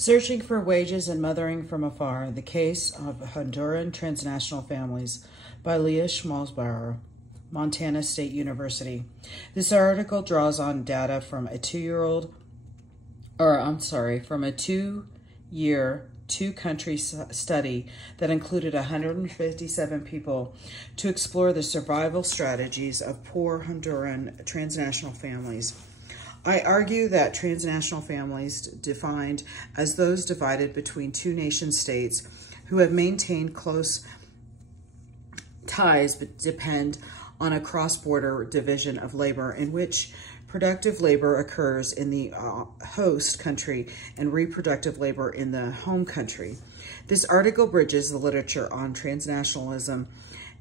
Searching for Wages and Mothering from Afar, The Case of Honduran Transnational Families by Leah Schmalzbauer, Montana State University. This article draws on data from a two-year, two-country study that included 157 people to explore the survival strategies of poor Honduran transnational families. I argue that transnational families, defined as those divided between two nation states who have maintained close ties but depend on a cross-border division of labor in which productive labor occurs in the host country and reproductive labor in the home country. This article bridges the literature on transnationalism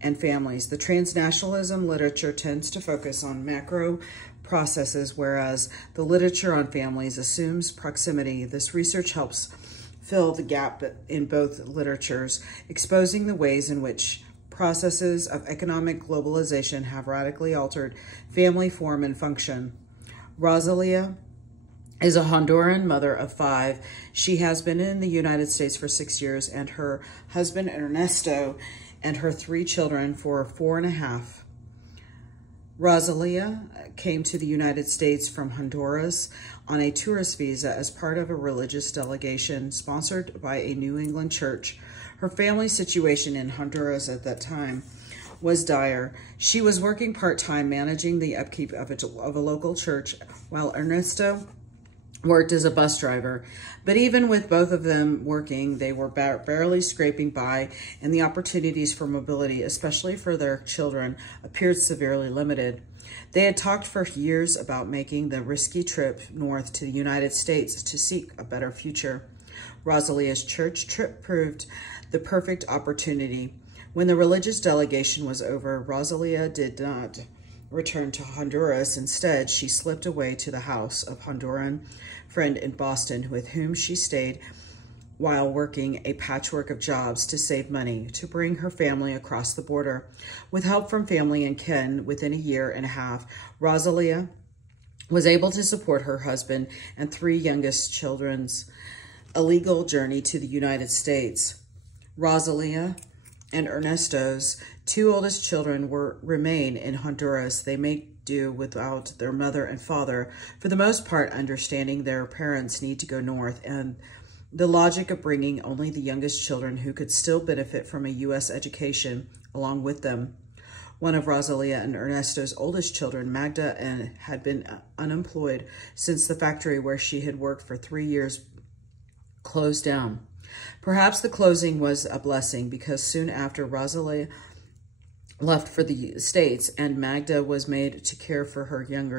and families. The transnationalism literature tends to focus on macro processes, whereas the literature on families assumes proximity. This research helps fill the gap in both literatures, exposing the ways in which processes of economic globalization have radically altered family form and function. Rosalia is a Honduran mother of 5. She has been in the United States for 6 years, and her husband Ernesto and her 3 children for 4.5. Rosalia came to the United States from Honduras on a tourist visa as part of a religious delegation sponsored by a New England church. Her family situation in Honduras at that time was dire. She was working part-time managing the upkeep of a local church, while Ernesto worked as a bus driver. But even with both of them working, they were barely scraping by, and the opportunities for mobility, especially for their children, appeared severely limited. They had talked for years about making the risky trip north to the United States to seek a better future. Rosalia's church trip proved the perfect opportunity. When the religious delegation was over, Rosalia did not return to Honduras. Instead, she slipped away to the house of Honduran friend in Boston, with whom she stayed while working a patchwork of jobs to save money to bring her family across the border. With help from family and kin, within a year and a half, Rosalia was able to support her husband and 3 youngest children's illegal journey to the United States. Rosalia and Ernesto's 2 oldest children remain in Honduras. They make do without their mother and father, for the most part understanding their parents need to go north, and the logic of bringing only the youngest children who could still benefit from a U.S. education along with them. One of Rosalia and Ernesto's oldest children, Magda, had been unemployed since the factory where she had worked for 3 years closed down. Perhaps the closing was a blessing, because soon after Rosalia left for the States, and Magda was made to care for her young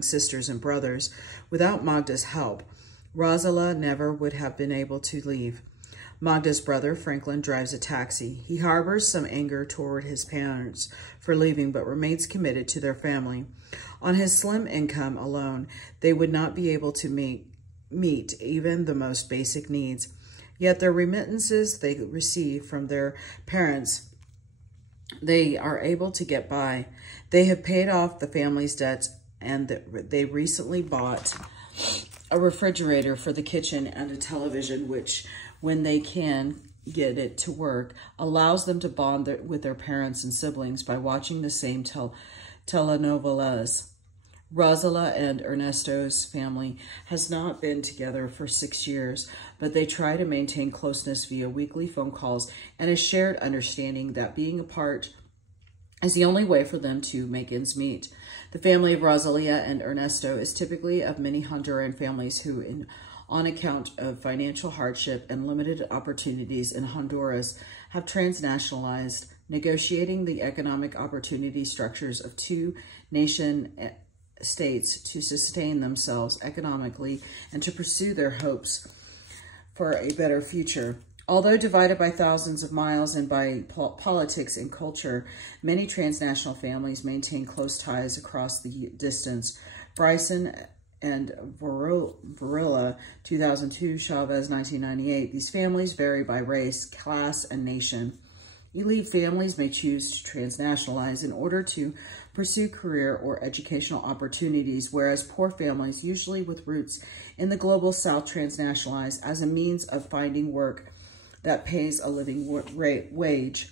sisters and brothers. Without Magda's help, Rosalia never would have been able to leave. Magda's brother, Franklin, drives a taxi. He harbors some anger toward his parents for leaving, but remains committed to their family. On his slim income alone, they would not be able to meet even the most basic needs. Yet their remittances they receive from their parents, they are able to get by. They have paid off the family's debts, and they recently bought a refrigerator for the kitchen and a television, which, when they can get it to work, allows them to bond with their parents and siblings by watching the same telenovelas. Rosalia and Ernesto's family has not been together for 6 years, but they try to maintain closeness via weekly phone calls and a shared understanding that being apart is the only way for them to make ends meet. The family of Rosalia and Ernesto is typically of many Honduran families who, on account of financial hardship and limited opportunities in Honduras, have transnationalized, negotiating the economic opportunity structures of 2 nation states to sustain themselves economically and to pursue their hopes for a better future. Although divided by thousands of miles and by politics and culture, many transnational families maintain close ties across the distance. Bryson and Varela, 2002, Chavez, 1998. These families vary by race, class, and nation. Elite families may choose to transnationalize in order to pursue career or educational opportunities, whereas poor families, usually with roots in the global South, transnationalize as a means of finding work that pays a living wage.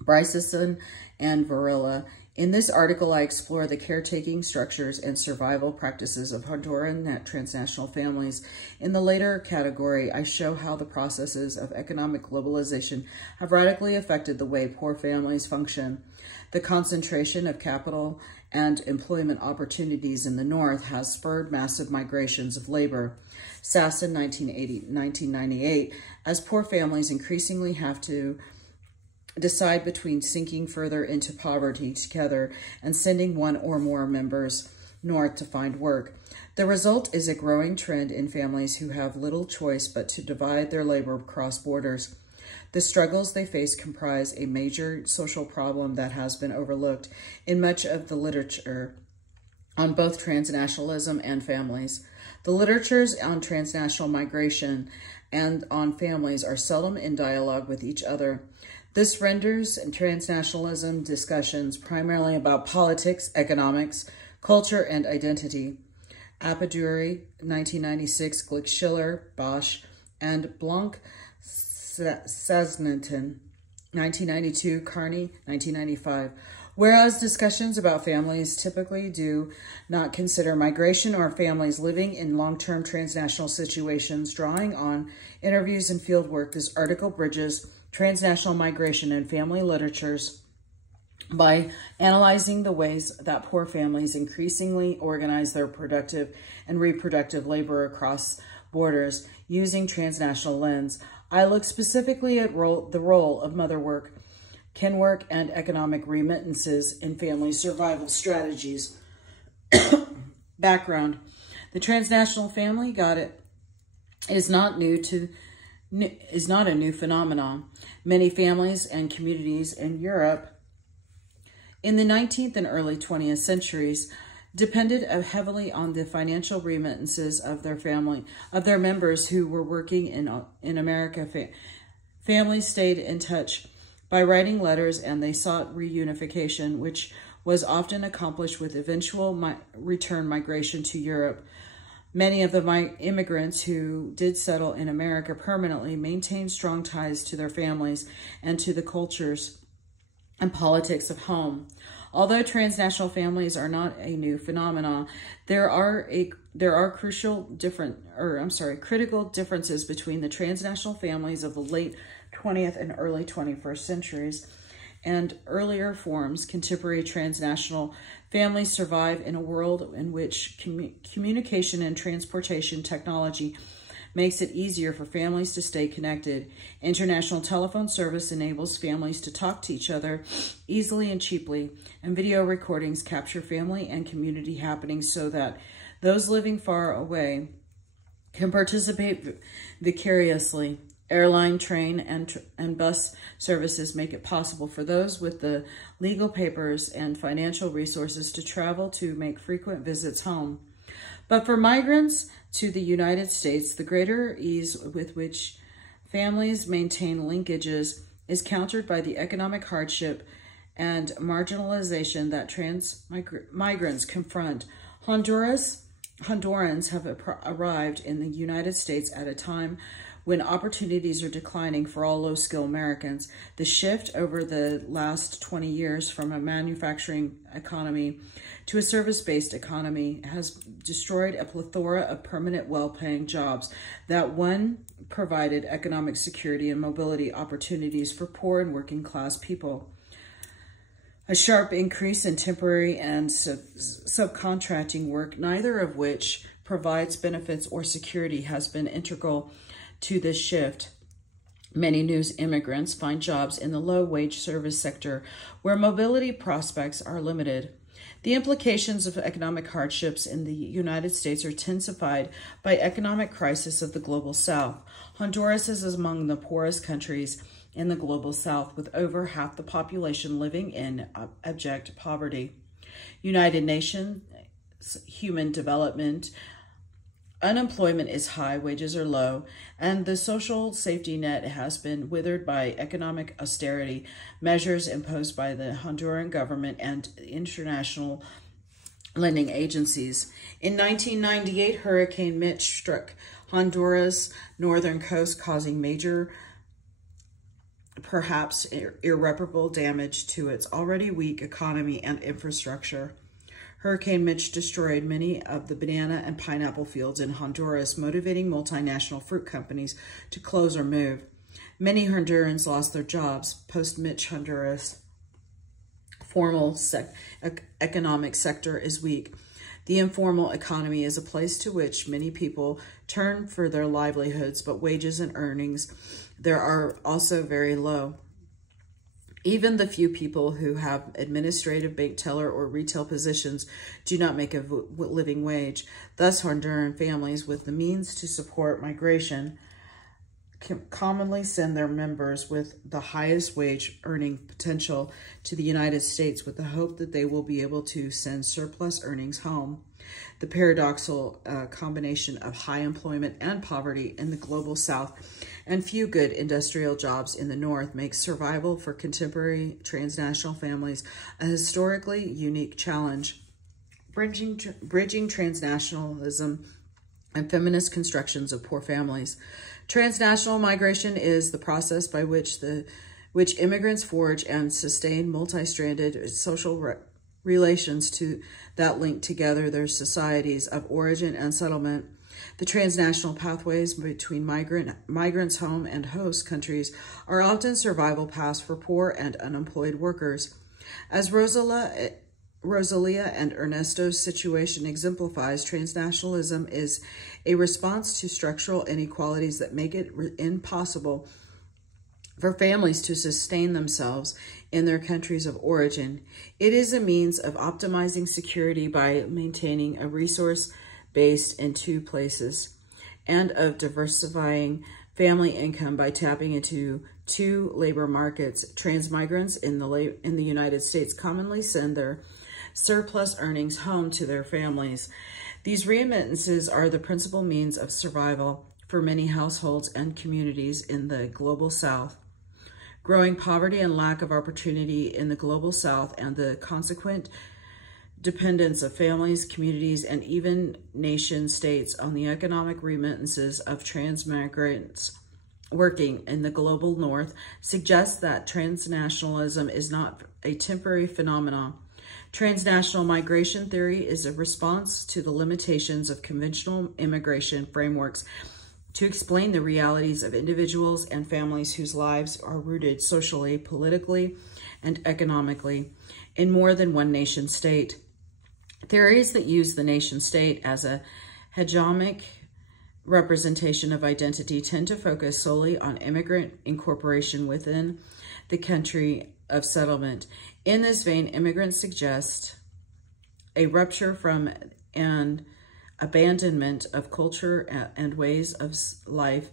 Bryson and Varela. In this article, I explore the caretaking structures and survival practices of Honduran transnational families. In the later category, I show how the processes of economic globalization have radically affected the way poor families function. The concentration of capital and employment opportunities in the North has spurred massive migrations of labor. Sasson, 1998, as poor families increasingly have to decide between sinking further into poverty together and sending one or more members north to find work. The result is a growing trend in families who have little choice but to divide their labor across borders. The struggles they face comprise a major social problem that has been overlooked in much of the literature on both transnationalism and families. The literatures on transnational migration and on families are seldom in dialogue with each other. This renders transnationalism discussions primarily about politics, economics, culture, and identity. Appaduri, 1996, Glick-Schiller, Bosch, and Blanc-Sasnanton, 1992, Carney, 1995. Whereas discussions about families typically do not consider migration or families living in long-term transnational situations, drawing on interviews and fieldwork, this article bridges transnational migration and family literatures by analyzing the ways that poor families increasingly organize their productive and reproductive labor across borders using transnational lens. I look specifically at the role of mother work, kin work, and economic remittances in family survival strategies. Background. The transnational family, is not a new phenomenon. Many families and communities in Europe in the 19th and early 20th centuries depended heavily on the financial remittances of their members who were working in America. Families stayed in touch by writing letters, and they sought reunification, which was often accomplished with eventual return migration to Europe. Many of the immigrants who did settle in America permanently maintained strong ties to their families and to the cultures and politics of home. Although transnational families are not a new phenomenon, there are critical differences between the transnational families of the late 20th and early 21st centuries and earlier forms. Contemporary transnational families survive in a world in which communication and transportation technology makes it easier for families to stay connected. International telephone service enables families to talk to each other easily and cheaply, and video recordings capture family and community happenings so that those living far away can participate vicariously. Airline, train, and bus services make it possible for those with the legal papers and financial resources to travel to make frequent visits home. But for migrants to the United States, the greater ease with which families maintain linkages is countered by the economic hardship and marginalization that migrants confront. Hondurans have arrived in the United States at a time when opportunities are declining for all low-skill Americans. The shift over the last 20 years from a manufacturing economy to a service-based economy has destroyed a plethora of permanent, well-paying jobs that provided economic security and mobility opportunities for poor and working-class people. A sharp increase in temporary and subcontracting work, neither of which provides benefits or security, has been integral to this shift. Many new immigrants find jobs in the low-wage service sector where mobility prospects are limited. The implications of economic hardships in the United States are intensified by economic crisis of the global South. Honduras is among the poorest countries in the global South, with over half the population living in abject poverty. United Nations Human Development Unemployment is high, wages are low, and the social safety net has been withered by economic austerity measures imposed by the Honduran government and international lending agencies. In 1998, Hurricane Mitch struck Honduras' northern coast, causing major, perhaps irreparable damage to its already weak economy and infrastructure. Hurricane Mitch destroyed many of the banana and pineapple fields in Honduras, motivating multinational fruit companies to close or move. Many Hondurans lost their jobs. Post-Mitch Honduras' formal economic sector is weak. The informal economy is a place to which many people turn for their livelihoods, but wages and earnings there are also very low. Even the few people who have administrative, bank teller, or retail positions do not make a living wage. Thus, Honduran families with the means to support migration commonly send their members with the highest wage earning potential to the United States with the hope that they will be able to send surplus earnings home. The paradoxical combination of high employment and poverty in the global South and few good industrial jobs in the North makes survival for contemporary transnational families a historically unique challenge. Bridging transnationalism and feminist constructions of poor families. Transnational migration is the process by which immigrants forge and sustain multi-stranded social relations that link together their societies of origin and settlement. The transnational pathways between migrants' home and host countries are often survival paths for poor and unemployed workers. As Rosalia and Ernesto's situation exemplifies, transnationalism is a response to structural inequalities that make it impossible for families to sustain themselves in their countries of origin. It is a means of optimizing security by maintaining a resource based in two places, and of diversifying family income by tapping into two labor markets. Transmigrants in the United States commonly send their surplus earnings home to their families. These remittances are the principal means of survival for many households and communities in the global South. Growing poverty and lack of opportunity in the global South and the consequent dependence of families, communities, and even nation states on the economic remittances of transmigrants working in the global North suggests that transnationalism is not a temporary phenomenon. Transnational migration theory is a response to the limitations of conventional immigration frameworks to explain the realities of individuals and families whose lives are rooted socially, politically, and economically in more than one nation state. Theories that use the nation state as a hegemonic representation of identity tend to focus solely on immigrant incorporation within the country of settlement. In this vein, immigrants suggest a rupture from an abandonment of culture and ways of life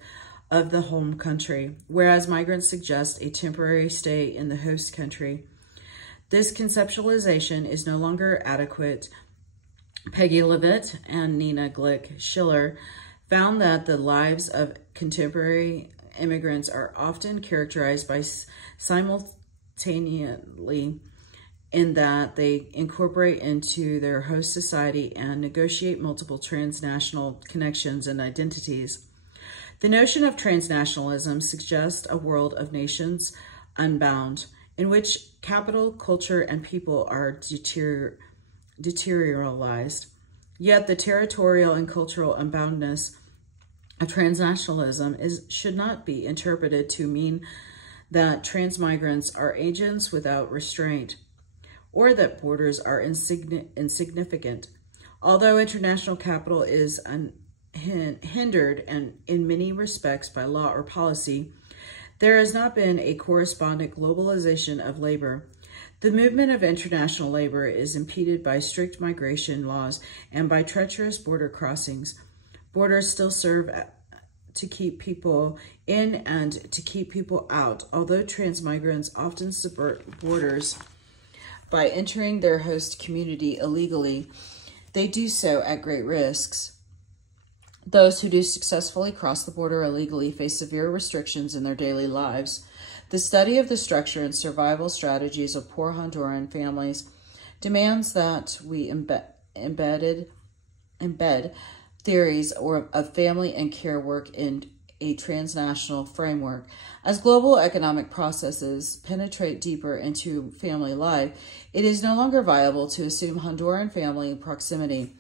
of the home country, whereas migrants suggest a temporary stay in the host country. This conceptualization is no longer adequate. Peggy Levitt and Nina Glick Schiller found that the lives of contemporary immigrants are often characterized by simultaneously in that they incorporate into their host society and negotiate multiple transnational connections and identities. The notion of transnationalism suggests a world of nations unbound, in which capital, culture, and people are deteriorized. Yet the territorial and cultural unboundness of transnationalism should not be interpreted to mean that transmigrants are agents without restraint, or that borders are insignificant. Although international capital is hindered and in many respects by law or policy, there has not been a corresponding globalization of labor. The movement of international labor is impeded by strict migration laws and by treacherous border crossings. Borders still serve to keep people in and to keep people out, although transmigrants often subvert borders by entering their host community illegally. They do so at great risks. Those who do successfully cross the border illegally face severe restrictions in their daily lives. The study of the structure and survival strategies of poor Honduran families demands that we embed theories of family and care work in a transnational framework. As global economic processes penetrate deeper into family life, it is no longer viable to assume Honduran family proximity.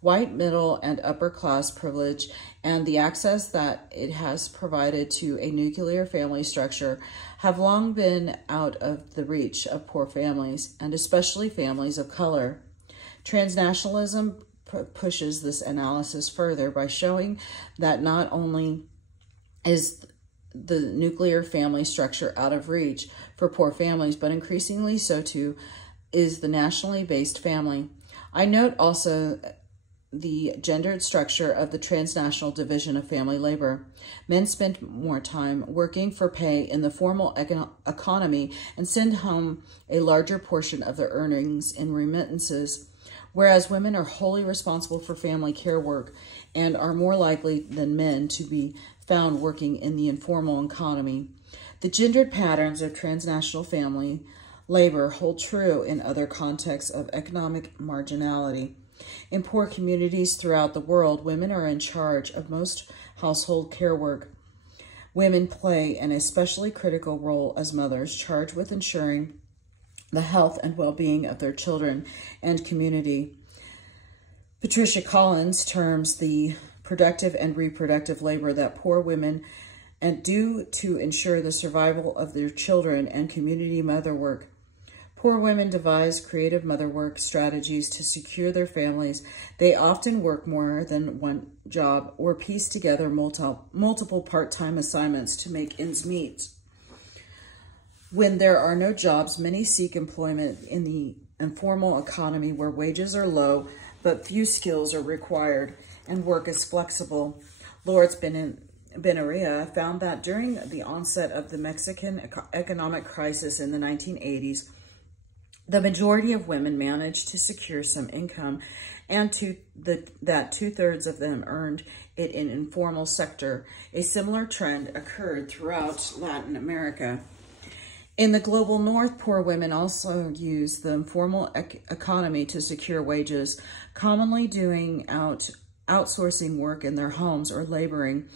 White, middle, and upper class privilege and the access that it has provided to a nuclear family structure have long been out of the reach of poor families, and especially families of color. Transnationalism pushes this analysis further by showing that not only is the nuclear family structure out of reach for poor families, but increasingly so too is the nationally based family. I note also the gendered structure of the transnational division of family labor. Men spend more time working for pay in the formal economy and send home a larger portion of their earnings in remittances, whereas women are wholly responsible for family care work and are more likely than men to be found working in the informal economy. The gendered patterns of transnational family labor hold true in other contexts of economic marginality. In poor communities throughout the world, women are in charge of most household care work. Women play an especially critical role as mothers, charged with ensuring the health and well-being of their children and community. Patricia Collins terms the productive and reproductive labor that poor women do to ensure the survival of their children and community mother work. Poor women devise creative mother work strategies to secure their families. They often work more than one job or piece together multiple part-time assignments to make ends meet. When there are no jobs, many seek employment in the informal economy where wages are low, but few skills are required and work is flexible. Lawrence Benaria found that during the onset of the Mexican economic crisis in the 1980s, the majority of women managed to secure some income, and that two-thirds of them earned it in informal sector. A similar trend occurred throughout Latin America. In the global north, poor women also use the informal economy to secure wages, commonly doing outsourcing work in their homes or laboring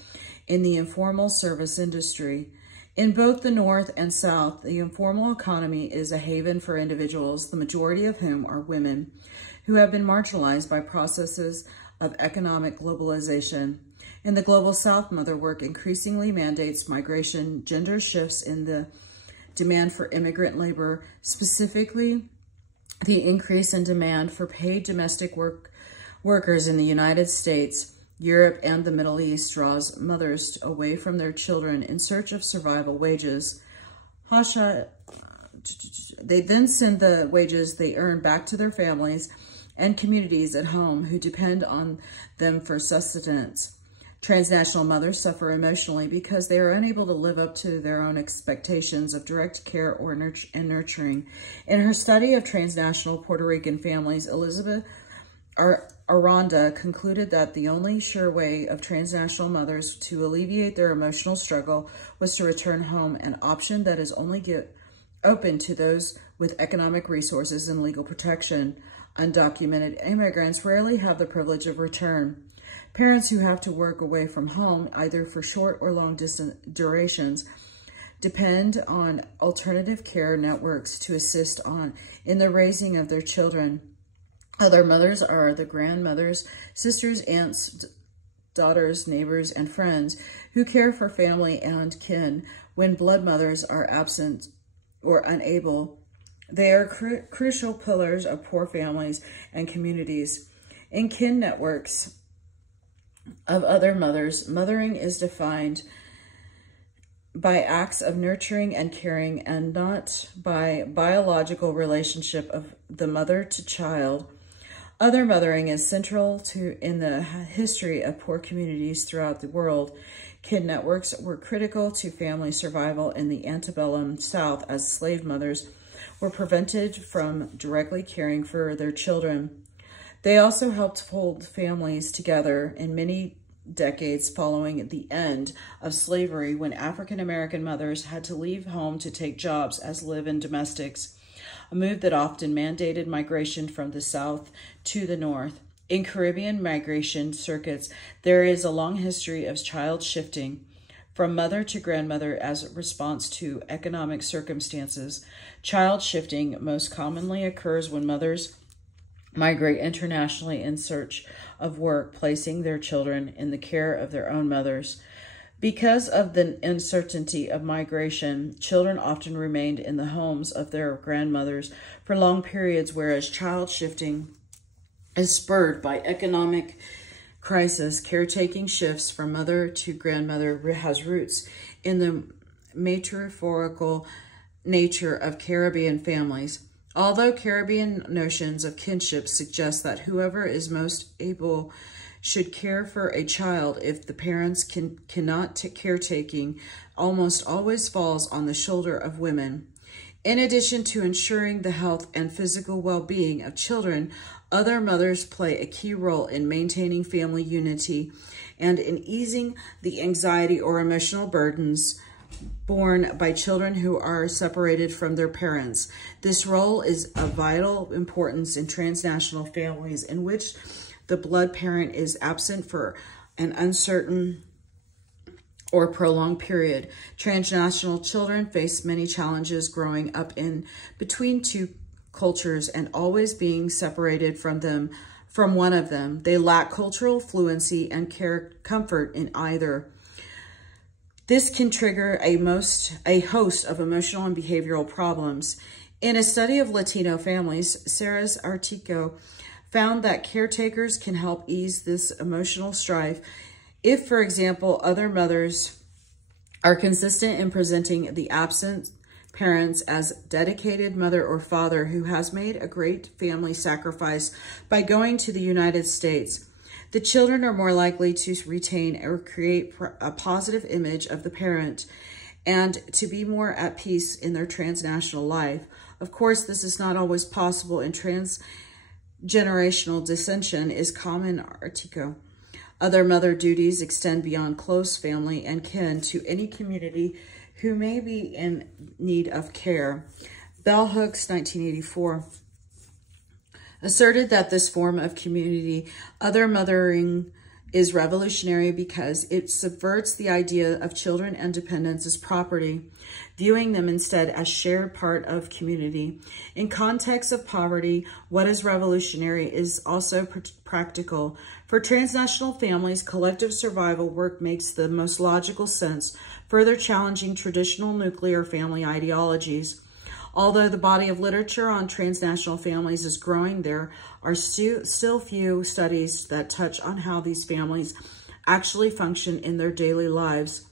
in the informal service industry. In both the North and South, the informal economy is a haven for individuals, the majority of whom are women, who have been marginalized by processes of economic globalization. In the global South, mother work increasingly mandates migration, gender shifts in the demand for immigrant labor, specifically the increase in demand for paid domestic workers in the United States, Europe, and the Middle East draws mothers away from their children in search of survival wages. They then send the wages they earn back to their families and communities at home who depend on them for sustenance. Transnational mothers suffer emotionally because they are unable to live up to their own expectations of direct care and nurturing. In her study of transnational Puerto Rican families, Elizabeth Aranda concluded that the only sure way of transnational mothers to alleviate their emotional struggle was to return home, an option that is only open to those with economic resources and legal protection. Undocumented immigrants rarely have the privilege of return. Parents who have to work away from home, either for short or long distance durations, depend on alternative care networks to assist in the raising of their children. Other mothers are the grandmothers, sisters, aunts, daughters, neighbors, and friends who care for family and kin when blood mothers are absent or unable. They are crucial pillars of poor families and communities. In kin networks of other mothers, mothering is defined by acts of nurturing and caring and not by biological relationship of the mother to child. Other mothering is central in the history of poor communities throughout the world. Kin networks were critical to family survival in the antebellum South as slave mothers were prevented from directly caring for their children. They also helped hold families together in many decades following the end of slavery, when African American mothers had to leave home to take jobs as live-in domestics, a move that often mandated migration from the South to the North. In Caribbean migration circuits, there is a long history of child shifting from mother to grandmother as a response to economic circumstances. Child shifting most commonly occurs when mothers migrate internationally in search of work, placing their children in the care of their own mothers. Because of the uncertainty of migration, children often remained in the homes of their grandmothers for long periods, whereas child shifting is spurred by economic crisis. Caretaking shifts from mother to grandmother has roots in the matriarchal nature of Caribbean families. Although Caribbean notions of kinship suggest that whoever is most able should care for a child, if the parents cannot take caretaking, almost always falls on the shoulder of women. In addition to ensuring the health and physical well-being of children, other mothers play a key role in maintaining family unity and in easing the anxiety or emotional burdens borne by children who are separated from their parents. This role is of vital importance in transnational families in which the blood parent is absent for an uncertain or prolonged period. Transnational children face many challenges growing up in between two cultures and always being separated from one of them. They lack cultural fluency and comfort in either. This can trigger a host of emotional and behavioral problems. In a study of Latino families, Sarah's Artico found that caretakers can help ease this emotional strife if, for example, other mothers are consistent in presenting the absent parents as dedicated mother or father who has made a great family sacrifice by going to the United States. The children are more likely to retain or create a positive image of the parent and to be more at peace in their transnational life. Of course, this is not always possible, and transgenerational dissension is common. Artico. Other mother duties extend beyond close family and kin to any community who may be in need of care. Bell Hooks, 1984. Asserted that this form of community, other mothering, is revolutionary because it subverts the idea of children and dependents as property, viewing them instead as shared part of community. In context of poverty, what is revolutionary is also practical. For transnational families, collective survival work makes the most logical sense, further challenging traditional nuclear family ideologies. Although the body of literature on transnational families is growing, there are still few studies that touch on how these families actually function in their daily lives.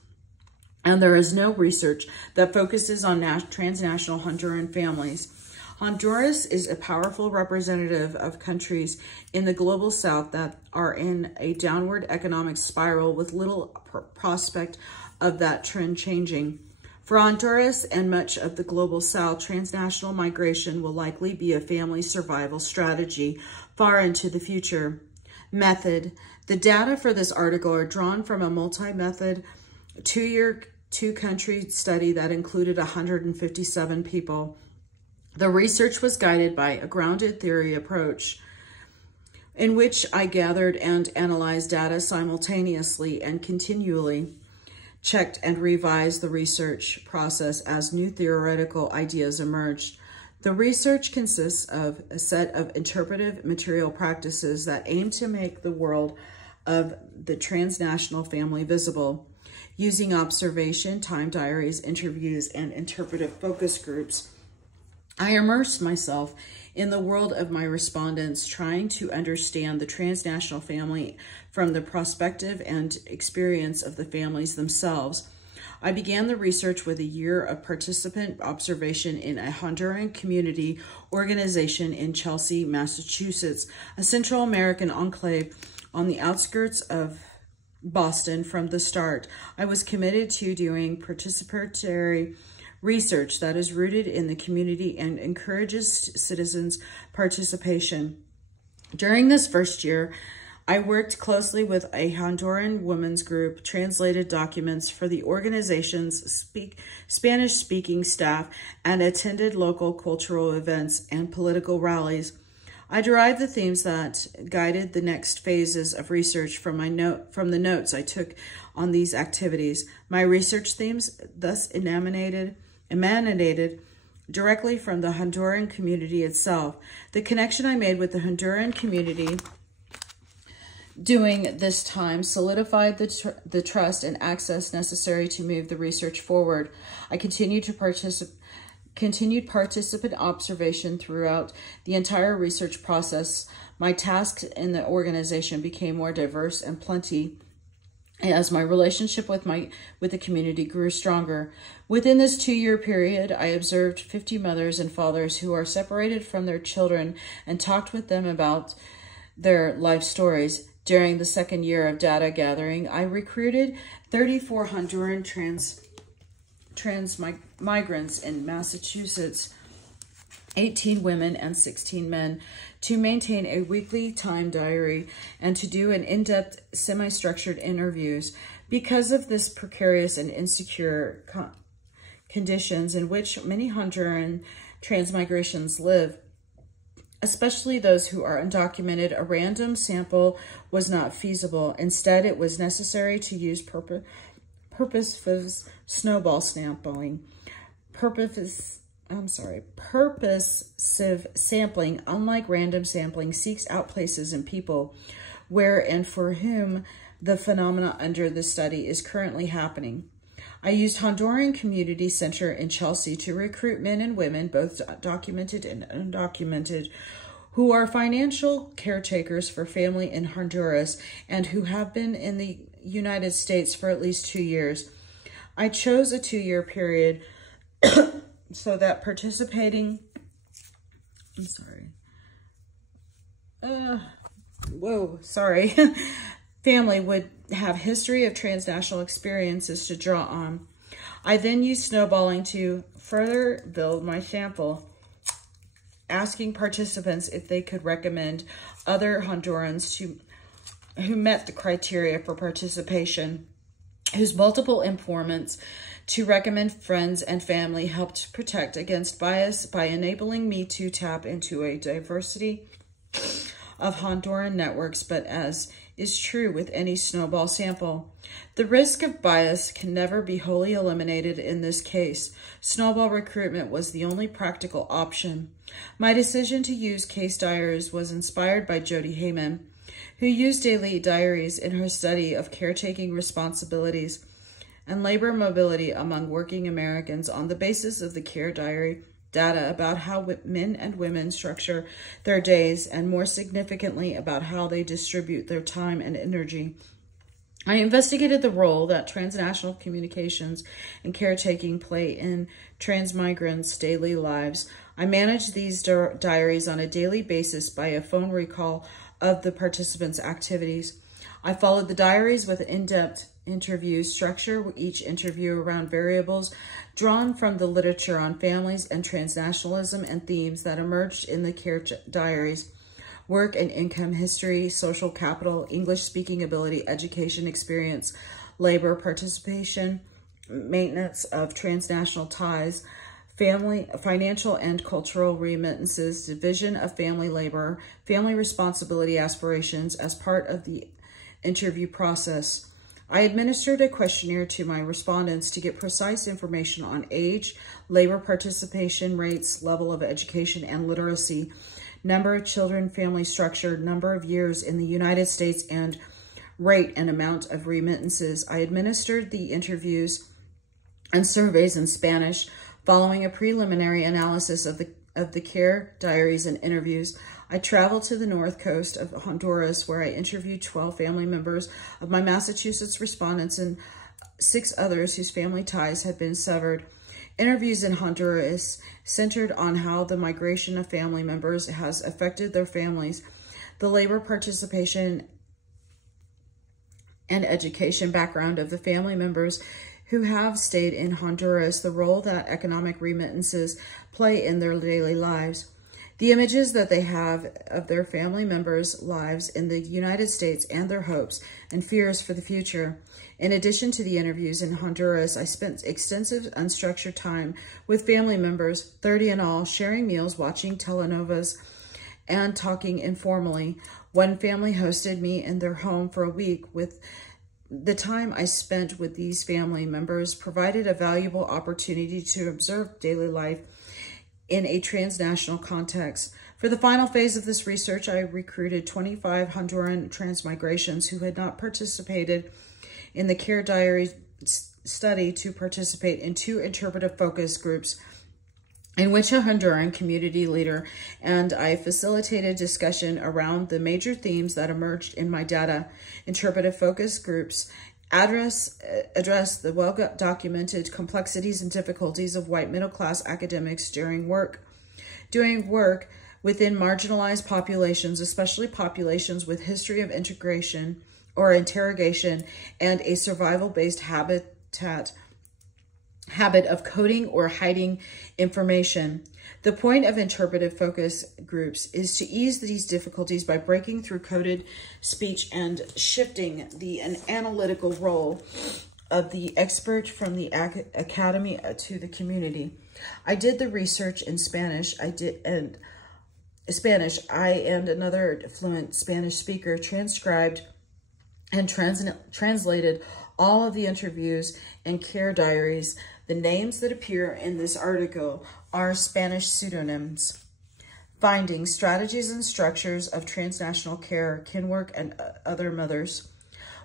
And there is no research that focuses on transnational Honduran families. Honduras is a powerful representative of countries in the global South that are in a downward economic spiral with little prospect of that trend changing. For Honduras and much of the global South, transnational migration will likely be a family survival strategy far into the future. Method. The data for this article are drawn from a multi-method, two-country study that included 157 people. The research was guided by a grounded theory approach in which I gathered and analyzed data simultaneously and continually checked and revised the research process as new theoretical ideas emerged. The research consists of a set of interpretive material practices that aim to make the world of the transnational family visible. Using observation, time diaries, interviews, and interpretive focus groups, I immersed myself in the world of my respondents, trying to understand the transnational family from the perspective and experience of the families themselves. I began the research with a year of participant observation in a Honduran community organization in Chelsea, Massachusetts, a Central American enclave on the outskirts of Boston. From the start, I was committed to doing participatory research that is rooted in the community and encourages citizens' participation. During this first year, I worked closely with a Honduran women's group, translated documents for the organization's Spanish-speaking staff, and attended local cultural events and political rallies. I derived the themes that guided the next phases of research from the notes I took on these activities. My research themes thus emanated directly from the Honduran community itself. The connection I made with the Honduran community during this time solidified the trust and access necessary to move the research forward. I continued participant observation throughout the entire research process. My tasks in the organization became more diverse and plenty as my relationship with the community grew stronger. Within this 2-year period, I observed 50 mothers and fathers who are separated from their children and talked with them about their life stories. During the second year of data gathering, I recruited 34 Honduran migrants in Massachusetts, 18 women and 16 men, to maintain a weekly time diary and to do an in-depth, semi-structured interviews. Because of this precarious and insecure conditions in which many Honduran transmigrations live, especially those who are undocumented, a random sample was not feasible. Instead, it was necessary to use purposive snowball sampling. Purposive sampling, unlike random sampling, seeks out places and people where and for whom the phenomena under the study is currently happening. I used Honduran Community Center in Chelsea to recruit men and women, both documented and undocumented, who are financial caretakers for family in Honduras and who have been in the United States for at least 2 years. I chose a 2-year period so that participating, family would have history of transnational experiences to draw on. I then used snowballing to further build my sample, asking participants if they could recommend other Hondurans who met the criteria for participation, whose multiple informants to recommend friends and family helped protect against bias by enabling me to tap into a diversity of Honduran networks, but as is true with any snowball sample, the risk of bias can never be wholly eliminated in this case. Snowball recruitment was the only practical option. My decision to use case diaries was inspired by Jody Heyman, who used daily diaries in her study of caretaking responsibilities and labor mobility among working Americans on the basis of the care diary data about how men and women structure their days, and more significantly, about how they distribute their time and energy. I investigated the role that transnational communications and caretaking play in transmigrants' daily lives. I managed these diaries on a daily basis by a phone recall of the participants' activities. I followed the diaries with in-depth interview structure, each interview around variables drawn from the literature on families and transnationalism and themes that emerged in the care diaries: work and income history, social capital, English speaking ability, education experience, labor participation, maintenance of transnational ties, family, financial and cultural remittances, division of family labor, family responsibility aspirations as part of the interview process. I administered a questionnaire to my respondents to get precise information on age, labor participation rates, level of education and literacy, number of children, family structure, number of years in the United States, and rate and amount of remittances. I administered the interviews and surveys in Spanish, following a preliminary analysis of the care diaries and interviews. I traveled to the north coast of Honduras, where I interviewed 12 family members of my Massachusetts respondents and 6 others whose family ties had been severed. Interviews in Honduras centered on how the migration of family members has affected their families, the labor participation and education background of the family members who have stayed in Honduras, the role that economic remittances play in their daily lives. the images that they have of their family members' lives in the United States and their hopes and fears for the future. In addition to the interviews in Honduras, I spent extensive unstructured time with family members, 30 in all, sharing meals, watching telenovelas, and talking informally. One family hosted me in their home for a week. With the time I spent with these family members provided a valuable opportunity to observe daily life in a transnational context. For the final phase of this research, I recruited 25 Honduran transmigrations who had not participated in the Care Diary study to participate in 2 interpretive focus groups in which a Honduran community leader and I facilitated discussion around the major themes that emerged in my data. Interpretive focus groups address the well-documented complexities and difficulties of white middle-class academics doing work within marginalized populations, especially populations with history of integration or interrogation and a survival-based habit of coding or hiding information. The point of interpretive focus groups is to ease these difficulties by breaking through coded speech and shifting the analytical role of the expert from the academy to the community. I did the research in Spanish. I and another fluent Spanish speaker transcribed and translated all of the interviews and care diaries. The names that appear in this article are Spanish pseudonyms. Findings, strategies, and structures of transnational care, kinwork, and other mothers.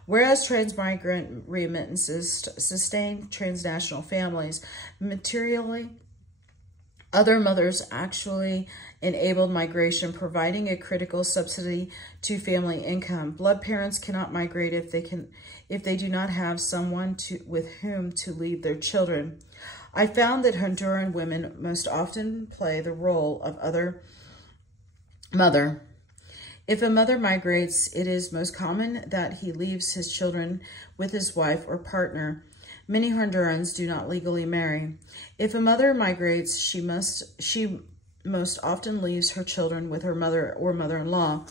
Whereas transmigrant remittances sustain transnational families, materially, other mothers actually enabled migration, providing a critical subsidy to family income. Blood parents cannot migrate if they do not have someone with whom to leave their children. I found that Honduran women most often play the role of other mother. If a mother migrates, it is most common that he leaves his children with his wife or partner. Many Hondurans do not legally marry. If a mother migrates, she most often leaves her children with her mother or mother-in-law.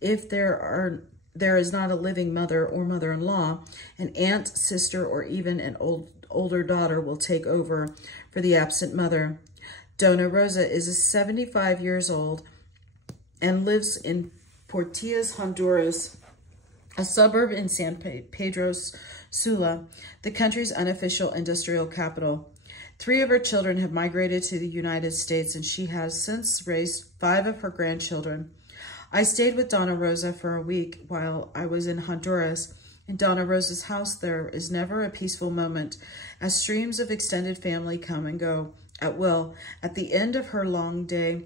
If there is not a living mother or mother-in-law, an aunt, sister, or even an older daughter will take over for the absent mother. Dona Rosa is 75 years old and lives in Portillas, Honduras, a suburb in San Pedro Sula, the country's unofficial industrial capital. 3 of her children have migrated to the United States, and she has since raised 5 of her grandchildren. I stayed with Dona Rosa for a week while I was in Honduras. In Dona Rosa's house, there is never a peaceful moment, as streams of extended family come and go at will. At the end of her long day,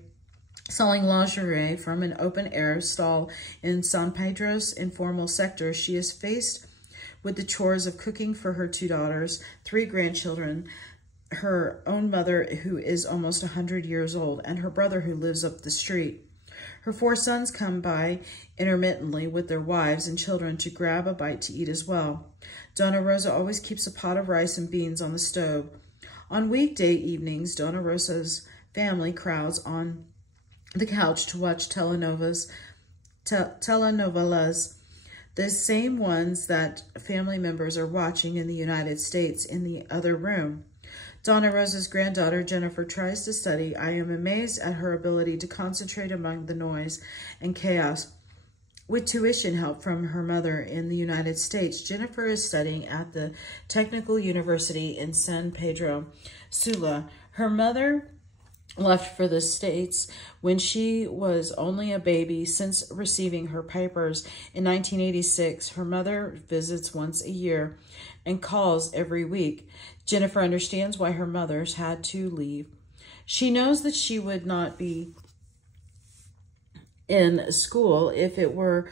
selling lingerie from an open-air stall in San Pedro's informal sector, she is faced with the chores of cooking for her 2 daughters, 3 grandchildren, her own mother, who is almost 100 years old, and her brother, who lives up the street. Her 4 sons come by intermittently with their wives and children to grab a bite to eat as well. Dona Rosa always keeps a pot of rice and beans on the stove. On weekday evenings, Dona Rosa's family crowds on the couch to watch telenovelas, the same ones that family members are watching in the United States in the other room. Dona Rosa's granddaughter, Jennifer, tries to study. I am amazed at her ability to concentrate among the noise and chaos. With tuition help from her mother in the United States, Jennifer is studying at the Technical University in San Pedro Sula. Her mother left for the States when she was only a baby. Since receiving her papers in 1986, her mother visits once a year and calls every week. Jennifer understands why her mother's had to leave. She knows that she would not be in school if it were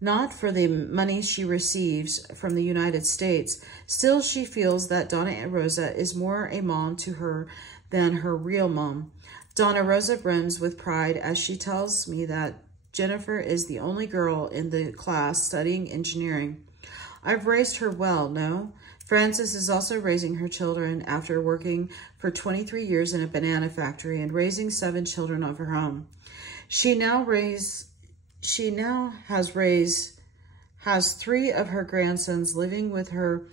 not for the money she receives from the United States. Still, she feels that Dona Rosa is more a mom to her than her real mom. Dona Rosa brims with pride as she tells me that Jennifer is the only girl in the class studying engineering. I've raised her well, no? Frances is also raising her children after working for 23 years in a banana factory and raising 7 children of her own. She now has 3 of her grandsons living with her,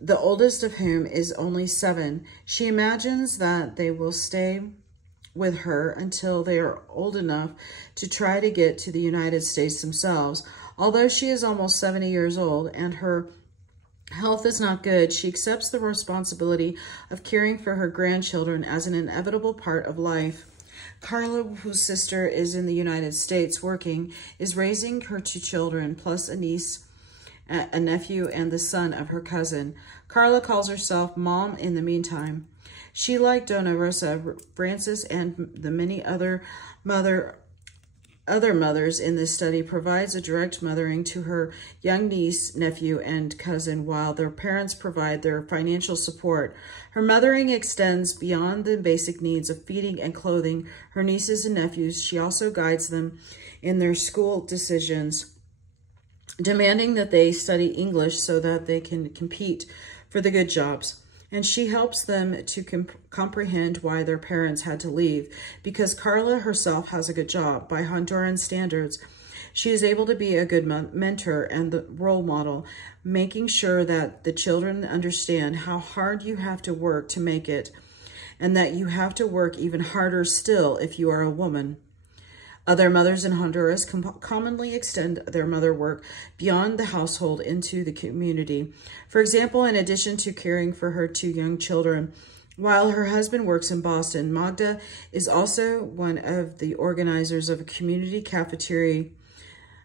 the oldest of whom is only 7. She imagines that they will stay with her until they are old enough to try to get to the United States themselves. Although she is almost 70 years old and her health is not good, she accepts the responsibility of caring for her grandchildren as an inevitable part of life. Carla, whose sister is in the United States working, is raising her 2 children, plus a niece, a nephew, and the son of her cousin. Carla calls herself Mom in the meantime. She, like Donna Rosa, Frances, and the many other mothers in this study, provides a direct mothering to her young niece, nephew, and cousin, while their parents provide their financial support. Her mothering extends beyond the basic needs of feeding and clothing her nieces and nephews. She also guides them in their school decisions, demanding that they study English so that they can compete for the good jobs. And she helps them to comprehend why their parents had to leave, because Carla herself has a good job. By Honduran standards, she is able to be a good mentor and the role model, making sure that the children understand how hard you have to work to make it, and that you have to work even harder still if you are a woman. Other mothers in Honduras commonly extend their mother work beyond the household into the community. For example, in addition to caring for her 2 young children, while her husband works in Boston, Magda is also one of the organizers of a community cafeteria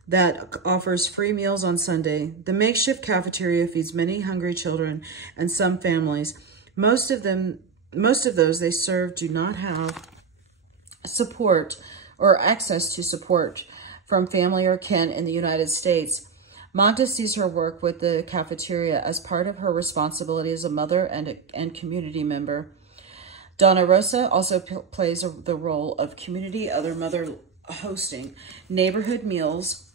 that offers free meals on Sunday. The makeshift cafeteria feeds many hungry children and some families. Most of those they serve do not have support or access to support from family or kin in the United States. Magda sees her work with the cafeteria as part of her responsibility as a mother and community member. Donna Rosa also plays the role of community other mother, hosting neighborhood meals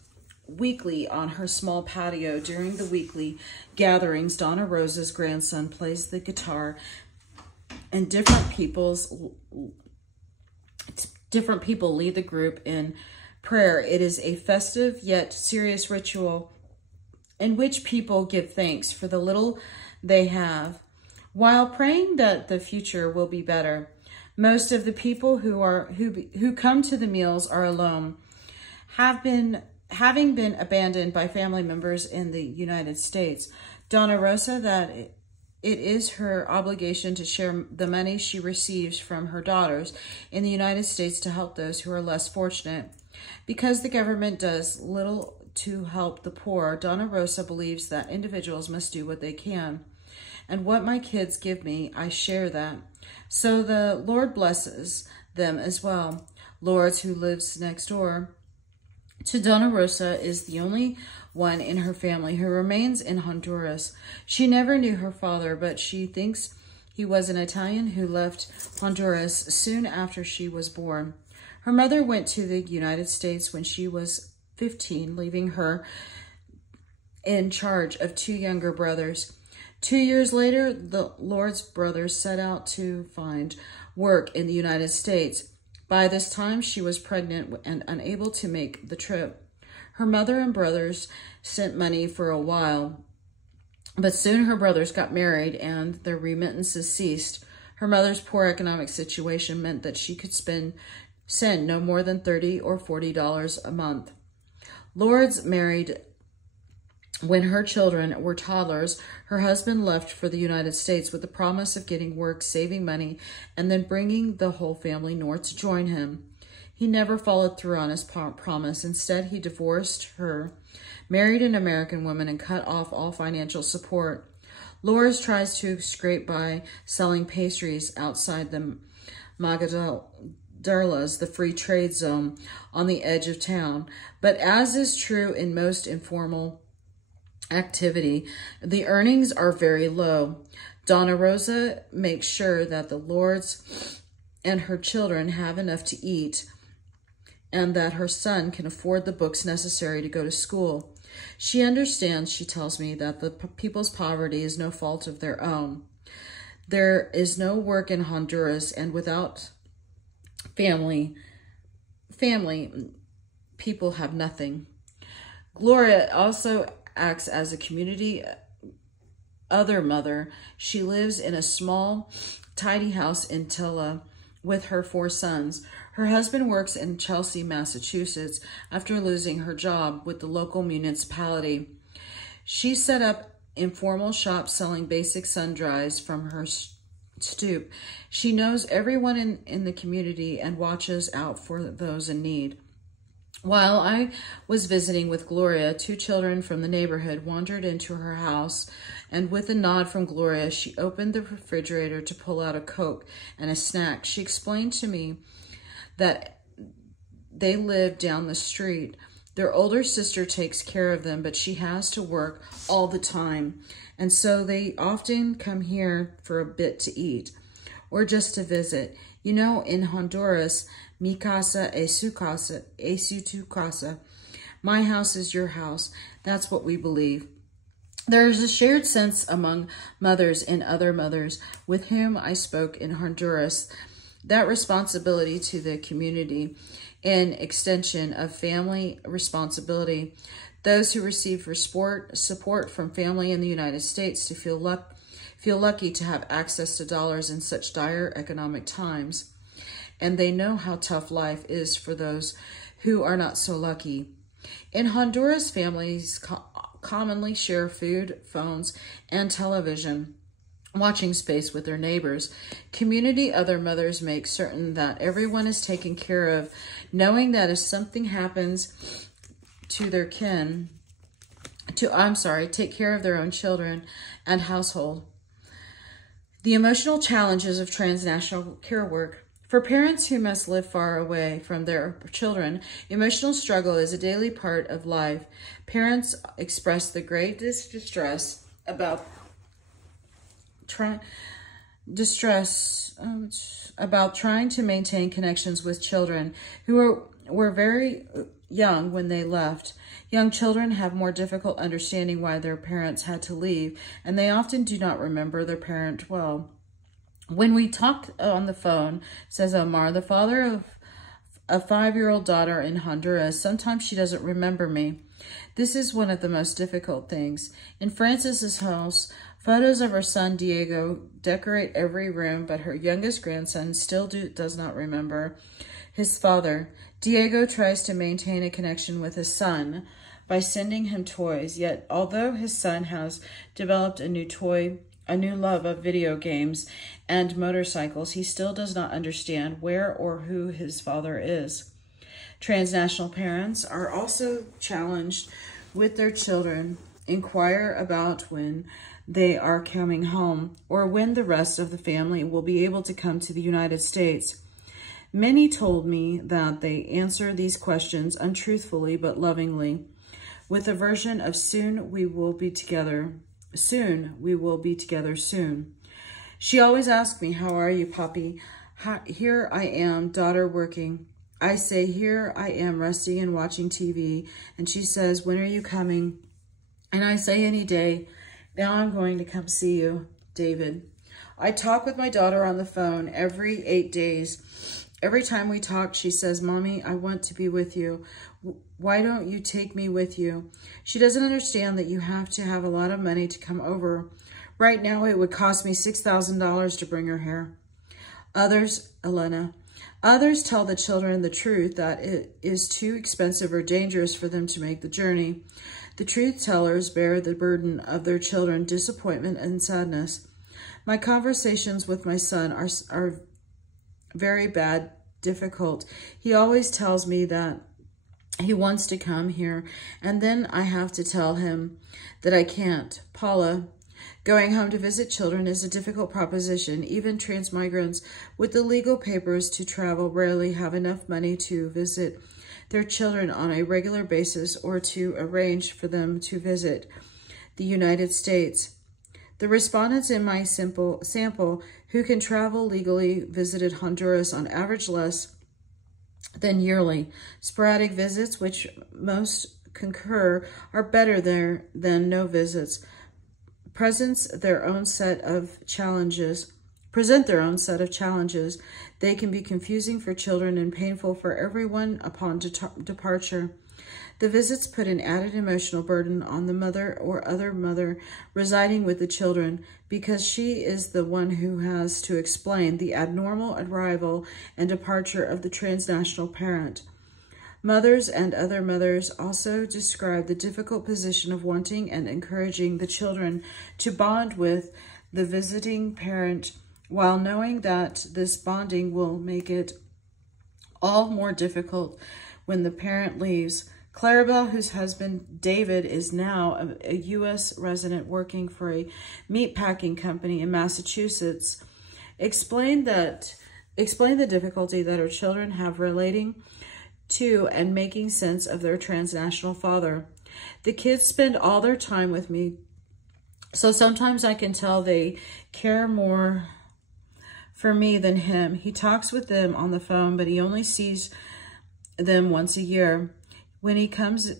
weekly on her small patio. During the weekly gatherings, Donna Rosa's grandson plays the guitar, and different people lead the group in prayer. It is a festive yet serious ritual in which people give thanks for the little they have, while praying that the future will be better. Most of the people who come to the meals are alone, having been abandoned by family members in the United States. Donna Rosa that it is her obligation to share the money she receives from her daughters in the United States to help those who are less fortunate. Because the government does little to help the poor, Donna Rosa believes that individuals must do what they can. And what my kids give me, I share that. So the Lord blesses them as well. Lourdes, who lives next door to Donna Rosa, is the only one in her family who remains in Honduras. She never knew her father, but she thinks he was an Italian who left Honduras soon after she was born. Her mother went to the United States when she was 15, leaving her in charge of 2 younger brothers. 2 years later, the Lourdes brothers set out to find work in the United States. By this time, she was pregnant and unable to make the trip. Her mother and brothers sent money for a while, but soon her brothers got married and their remittances ceased. Her mother's poor economic situation meant that she could send no more than $30 or $40 a month. Lourdes married when her children were toddlers. Her husband left for the United States with the promise of getting work, saving money, and then bringing the whole family north to join him. He never followed through on his promise. Instead, he divorced her, married an American woman, and cut off all financial support. Lourdes tries to scrape by selling pastries outside the Magadarlas, the free trade zone on the edge of town. But as is true in most informal activity, the earnings are very low. Donna Rosa makes sure that the Lourdes and her children have enough to eat and that her son can afford the books necessary to go to school. She understands, she tells me, that the people's poverty is no fault of their own. There is no work in Honduras, and without family, people have nothing. Gloria also acts as a community other mother. She lives in a small, tidy house in Tilla with her 4 sons. Her husband works in Chelsea, Massachusetts, after losing her job with the local municipality. She set up informal shops selling basic sundries from her stoop. She knows everyone in the community and watches out for those in need. While I was visiting with Gloria, 2 children from the neighborhood wandered into her house, and with a nod from Gloria, she opened the refrigerator to pull out a Coke and a snack. She explained to me that they live down the street. Their older sister takes care of them, but she has to work all the time, and so they often come here for a bit to eat or just to visit. You know, in Honduras, mi casa es su casa, es tu casa. My house is your house. That's what we believe. There is a shared sense among mothers and other mothers with whom I spoke in Honduras, that responsibility to the community and extension of family responsibility. Those who receive support from family in the United States to feel lucky to have access to dollars in such dire economic times. And they know how tough life is for those who are not so lucky. In Honduras, families commonly share food, phones, and television watching space with their neighbors. Community other mothers make certain that everyone is taken care of, knowing that if something happens to their kin, take care of their own children and household. The emotional challenges of transnational care work. For parents who must live far away from their children, emotional struggle is a daily part of life. Parents express the greatest distress about trying to maintain connections with children who were very young when they left. Young children have more difficult understanding why their parents had to leave, and they often do not remember their parent well. When we talked on the phone, says Omar, the father of a 5-year-old daughter in Honduras, sometimes she doesn't remember me. This is one of the most difficult things. In Frances's house, photos of her son Diego decorate every room, but her youngest grandson still does not remember his father. Diego tries to maintain a connection with his son by sending him toys, yet although his son has developed a new love of video games and motorcycles, he still does not understand where or who his father is. Transnational parents are also challenged with their children, inquire about when they are coming home or when the rest of the family will be able to come to the United States. Many told me that they answer these questions untruthfully but lovingly, with a version of soon we will be together soon. She always asks me, how are you, Poppy? Here I am, daughter working. I say, here I am resting and watching TV. And she says, when are you coming? And I say, any day. Now I'm going to come see you, David. I talk with my daughter on the phone every 8 days. Every time we talk, she says, Mommy, I want to be with you. Why don't you take me with you? She doesn't understand that you have to have a lot of money to come over. Right now, it would cost me $6,000 to bring her here. Others tell the children the truth, that it is too expensive or dangerous for them to make the journey. The truth tellers bear the burden of their children's disappointment and sadness. My conversations with my son are very bad, difficult. He always tells me that he wants to come here, and then I have to tell him that I can't. Paula, going home to visit children is a difficult proposition. Even transmigrants with the legal papers to travel rarely have enough money to visit their children on a regular basis or to arrange for them to visit the United States. The respondents in my sample who can travel legally visited Honduras on average less than yearly. Sporadic visits, which most concur are better there than no visits. Present their own set of challenges. They can be confusing for children and painful for everyone upon departure. The visits put an added emotional burden on the mother or other mother residing with the children, because she is the one who has to explain the abnormal arrival and departure of the transnational parent. Mothers and other mothers also describe the difficult position of wanting and encouraging the children to bond with the visiting parent, while knowing that this bonding will make it all more difficult when the parent leaves. Clarabelle, whose husband David is now a U.S. resident working for a meatpacking company in Massachusetts, explained the difficulty that her children have relating to and making sense of their transnational father. The kids spend all their time with me, so sometimes I can tell they care more for me than him. He talks with them on the phone, but he only sees them once a year. When he comes,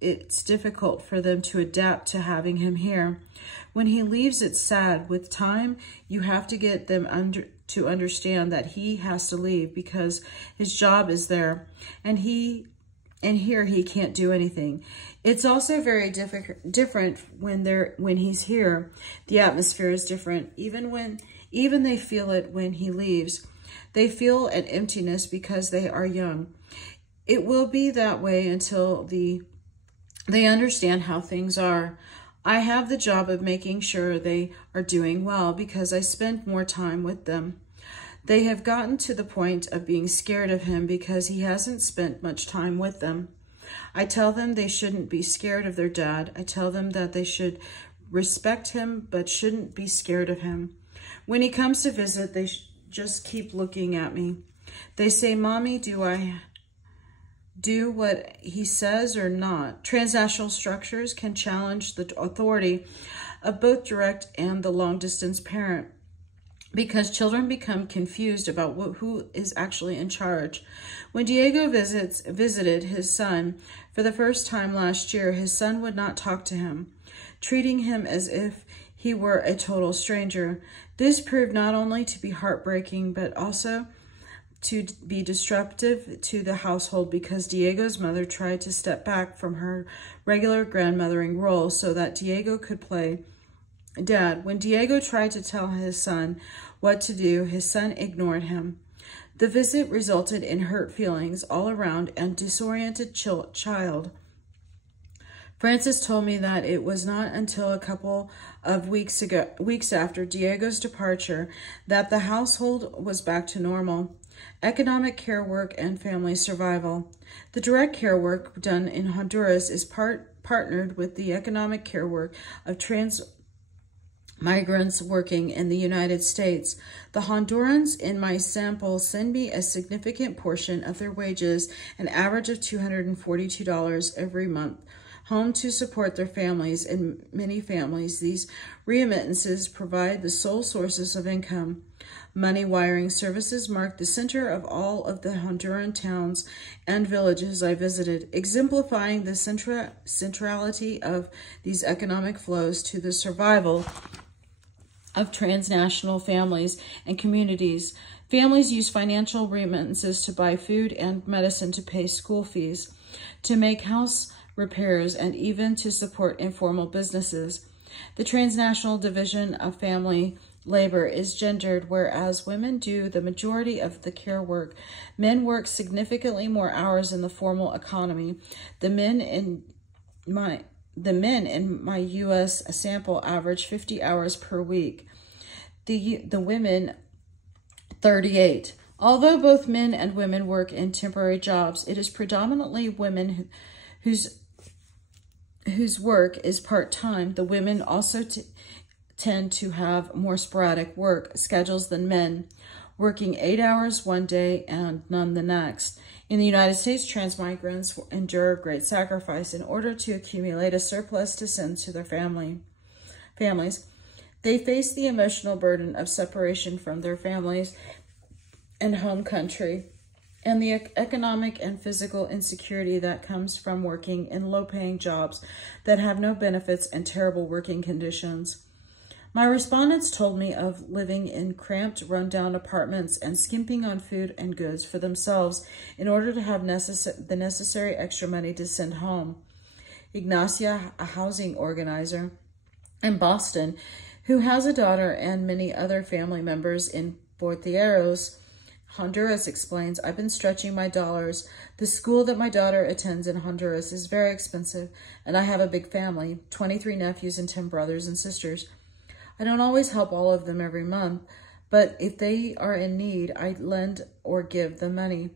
it's difficult for them to adapt to having him here. When he leaves, it's sad. With time, you have to get them to understand that he has to leave because his job is there, and here he can't do anything. It's also very different when he's here. The atmosphere is different. Even they feel it when he leaves. They feel an emptiness because they are young. It will be that way until they understand how things are. I have the job of making sure they are doing well because I spend more time with them. They have gotten to the point of being scared of him because he hasn't spent much time with them. I tell them they shouldn't be scared of their dad. I tell them that they should respect him but shouldn't be scared of him. When he comes to visit, they just keep looking at me. They say, "Mommy, do I do what he says or not?" Transnational structures can challenge the authority of both direct and the long-distance parent because children become confused about who is actually in charge. When Diego visited his son for the first time last year, his son would not talk to him, treating him as if he were a total stranger. This proved not only to be heartbreaking, but also to be disruptive to the household because Diego's mother tried to step back from her regular grandmothering role so that Diego could play dad. When Diego tried to tell his son what to do, his son ignored him. The visit resulted in hurt feelings all around and disoriented child. Francis told me that it was not until a couple of weeks after Diego's departure that the household was back to normal. Economic care work and family survival. The direct care work done in Honduras is partnered with the economic care work of migrants working in the United States. The Hondurans in my sample send me a significant portion of their wages, an average of $242 every month, home to support their families. In many families, these remittances provide the sole sources of income. Money wiring services mark the center of all of the Honduran towns and villages I visited, exemplifying the centrality of these economic flows to the survival of transnational families and communities. Families use financial remittances to buy food and medicine, to pay school fees, to make house repairs, and even to support informal businesses. The transnational division of family labor is gendered, whereas women do the majority of the care work. Men work significantly more hours in the formal economy. The men in my U.S. sample average 50 hours per week. The women 38. Although both men and women work in temporary jobs, it is predominantly women whose work is part-time. The women also tend to have more sporadic work schedules than men, working 8 hours one day and none the next. In the United States, trans migrants endure great sacrifice in order to accumulate a surplus to send to their families. They face the emotional burden of separation from their families and home country. and the economic and physical insecurity that comes from working in low-paying jobs that have no benefits and terrible working conditions. My respondents told me of living in cramped, run-down apartments and skimping on food and goods for themselves in order to have the necessary extra money to send home. Ignacia, a housing organizer in Boston, who has a daughter and many other family members in Porteros, Honduras, explains, I've been stretching my dollars. The school that my daughter attends in Honduras is very expensive, and I have a big family, 23 nephews and 10 brothers and sisters. I don't always help all of them every month, but if they are in need, I lend or give them money.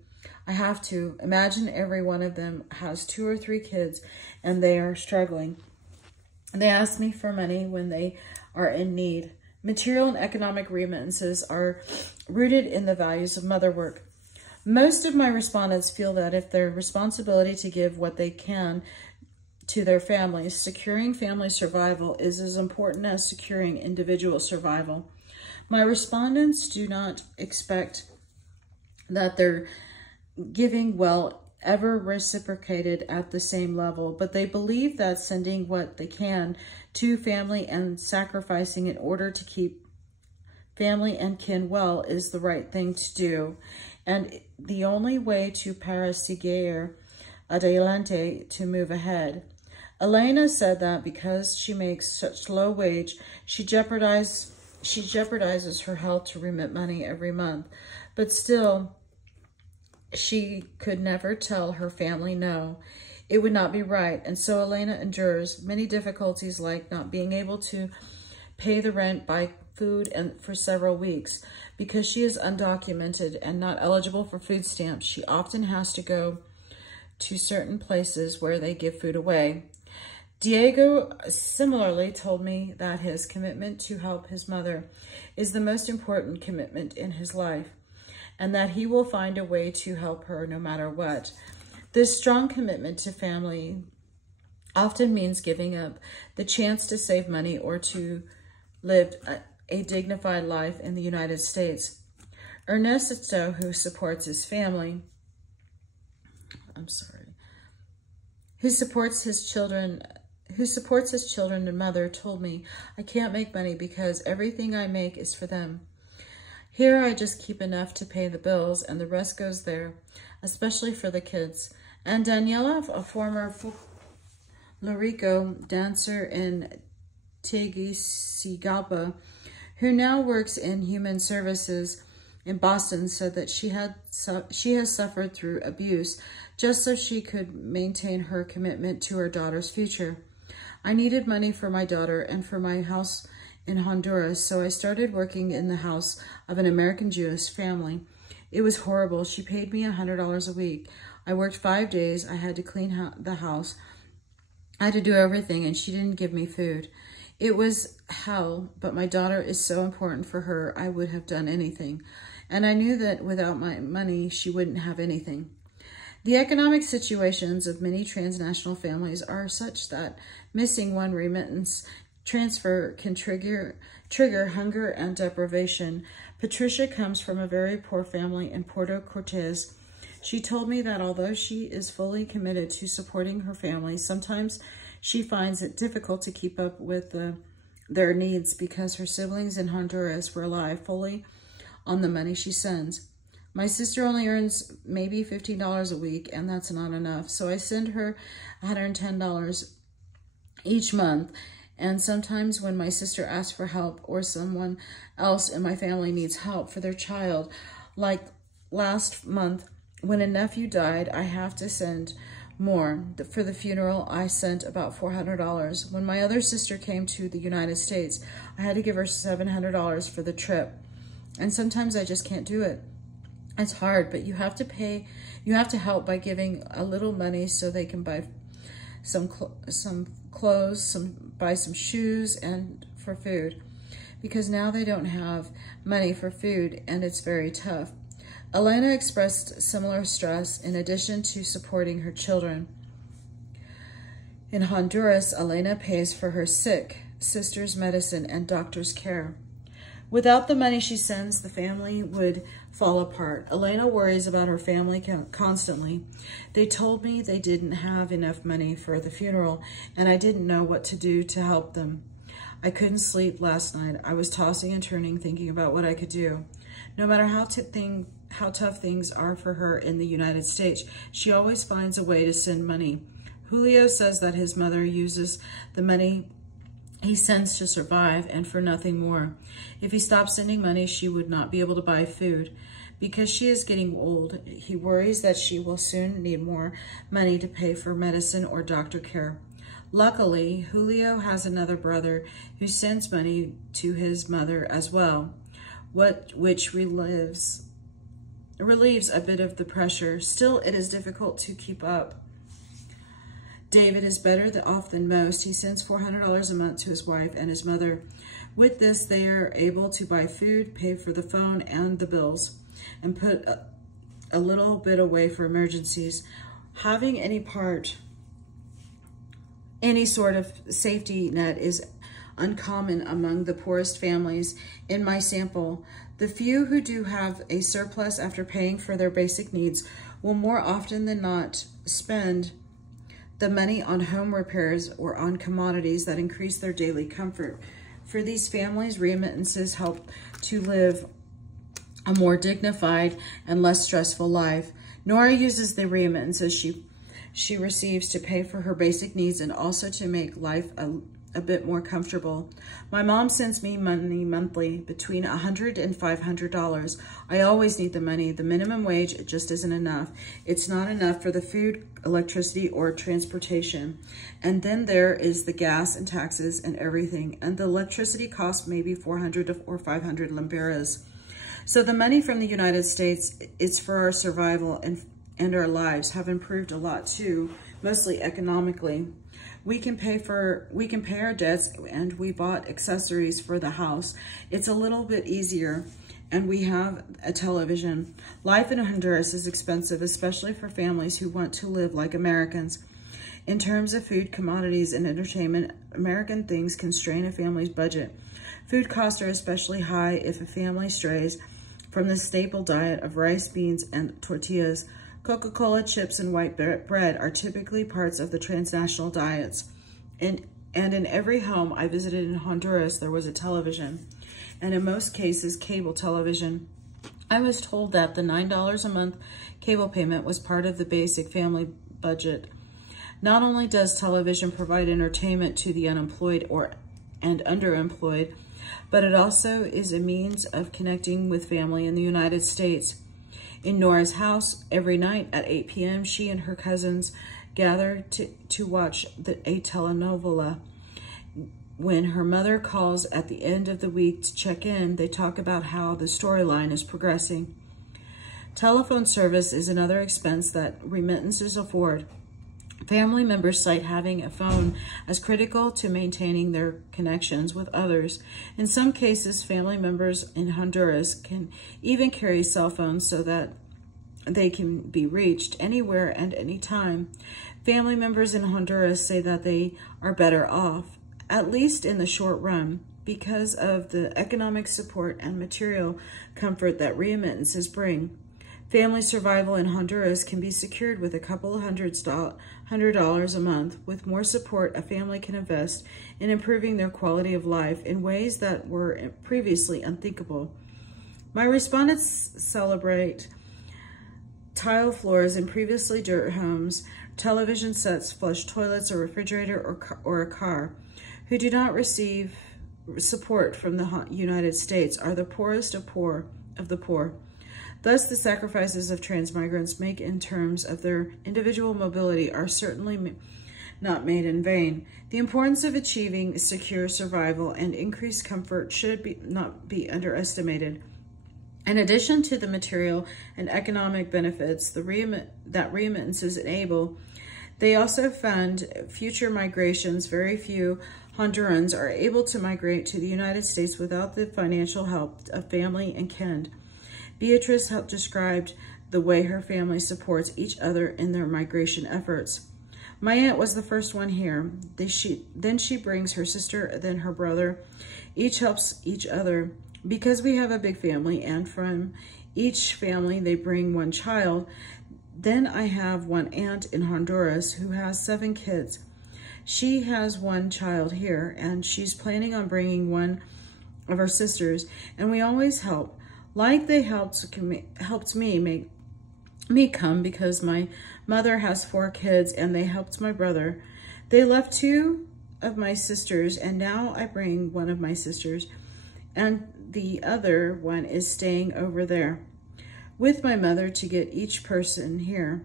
I have to. Imagine every one of them has 2 or 3 kids, and they are struggling. They ask me for money when they are in need. Material and economic remittances are rooted in the values of mother work. Most of my respondents feel that if their responsibility to give what they can to their families, securing family survival is as important as securing individual survival. My respondents do not expect that their giving will ever reciprocated at the same level, but they believe that sending what they can to family and sacrificing in order to keep family and kin well is the right thing to do, and the only way to para seguir adelante, to move ahead. Elena said that because she makes such low wage, she jeopardizes her health to remit money every month, but still, she could never tell her family no. It would not be right, and so Elena endures many difficulties like not being able to pay the rent, buy food, and for several weeks. Because she is undocumented and not eligible for food stamps, she often has to go to certain places where they give food away. Diego similarly told me that his commitment to help his mother is the most important commitment in his life, and that he will find a way to help her no matter what. This strong commitment to family often means giving up the chance to save money or to live a dignified life in the United States. Ernesto, who supports his children and mother, told me, I can't make money because everything I make is for them. Here I just keep enough to pay the bills and the rest goes there, especially for the kids. And Daniela, a former Florico dancer in Tegucigalpa, who now works in human services in Boston, said that she has suffered through abuse just so she could maintain her commitment to her daughter's future. I needed money for my daughter and for my house in Honduras, so I started working in the house of an American Jewish family. It was horrible. She paid me $100 a week. I worked 5 days. I had to clean the house. I had to do everything, and she didn't give me food. It was hell, but my daughter is so important for her, I would have done anything. And I knew that without my money, she wouldn't have anything. The economic situations of many transnational families are such that missing one remittance transfer can trigger hunger and deprivation. Patricia comes from a very poor family in Puerto Cortez. She told me that although she is fully committed to supporting her family, sometimes she finds it difficult to keep up with their needs because her siblings in Honduras rely fully on the money she sends. My sister only earns maybe $15 a week, and that's not enough. So I send her $110 each month. And sometimes when my sister asks for help or someone else in my family needs help for their child, like last month when a nephew died, I have to send more. For the funeral, I sent about $400. When my other sister came to the United States, I had to give her $700 for the trip. And sometimes I just can't do it. It's hard, but you have to help by giving a little money so they can buy some clothes, buy some shoes, and for food. Because now they don't have money for food, and it's very tough. Elena expressed similar stress in addition to supporting her children. In Honduras, Elena pays for her sick sister's medicine and doctor's care. Without the money she sends, the family would fall apart. Elena worries about her family constantly. They told me they didn't have enough money for the funeral, and I didn't know what to do to help them. I couldn't sleep last night. I was tossing and turning, thinking about what I could do. No matter how tough things are for her in the United States, she always finds a way to send money. Julio says that his mother uses the money he sends to survive and for nothing more. If he stopped sending money, she would not be able to buy food. Because she is getting old, he worries that she will soon need more money to pay for medicine or doctor care. Luckily, Julio has another brother who sends money to his mother as well, which relieves a bit of the pressure. Still, it is difficult to keep up. David is better off than most. He sends $400 a month to his wife and his mother. With this, they are able to buy food, pay for the phone and the bills, and put a little bit away for emergencies. Having any sort of safety net is uncommon among the poorest families in my sample. The few who do have a surplus after paying for their basic needs will more often than not spend the money on home repairs or on commodities that increase their daily comfort. For these families, remittances help to live a more dignified and less stressful life. Nora uses the remittances she receives to pay for her basic needs and also to make life a bit more comfortable. My mom sends me money monthly, between $100 and $500. I always need the money. The minimum wage just isn't enough. It's not enough for the food, electricity, or transportation. And then there is the gas and taxes and everything. And the electricity costs maybe 400 or 500 lempiras. So the money from the United States, it's for our survival and our lives have improved a lot too, mostly economically. We can pay our debts, and we bought accessories for the house. It's a little bit easier, and we have a television. Life in Honduras is expensive, especially for families who want to live like Americans. In terms of food, commodities, and entertainment, American things can strain a family's budget. Food costs are especially high if a family strays from the staple diet of rice, beans, and tortillas. Coca-Cola, chips, and white bread are typically parts of the transnational diets. And in every home I visited in Honduras, there was a television, and in most cases, cable television. I was told that the $9 a month cable payment was part of the basic family budget. Not only does television provide entertainment to the unemployed and underemployed, but it also is a means of connecting with family in the United States. In Nora's house, every night at 8 p.m., she and her cousins gather to watch a telenovela. When her mother calls at the end of the week to check in, they talk about how the storyline is progressing. Telephone service is another expense that remittances afford. Family members cite having a phone as critical to maintaining their connections with others. In some cases, family members in Honduras can even carry cell phones so that they can be reached anywhere and anytime. Family members in Honduras say that they are better off, at least in the short run, because of the economic support and material comfort that remittances bring. Family survival in Honduras can be secured with a couple of $100 a month. With more support, a family can invest in improving their quality of life in ways that were previously unthinkable. My respondents celebrate tile floors in previously dirt homes, television sets, flush toilets, a refrigerator, or a car. Who do not receive support from the United States are the poorest of the poor. Thus, the sacrifices of transmigrants make in terms of their individual mobility are certainly not made in vain. The importance of achieving secure survival and increased comfort should not be underestimated. In addition to the material and economic benefits that remittances enable, they also fund future migrations. Very few Hondurans are able to migrate to the United States without the financial help of family and kin. Beatrice described the way her family supports each other in their migration efforts. My aunt was the first one here. Then she brings her sister, then her brother. Each helps each other Because we have a big family, and from each family they bring one child, then I have one aunt in Honduras who has 7 kids. She has one child here, and she's planning on bringing one of her sisters, and we always help. Like they helped me make me come because my mother has 4 kids, and they helped my brother. They left 2 of my sisters, and now I bring one of my sisters, and the other one is staying over there with my mother to get each person here.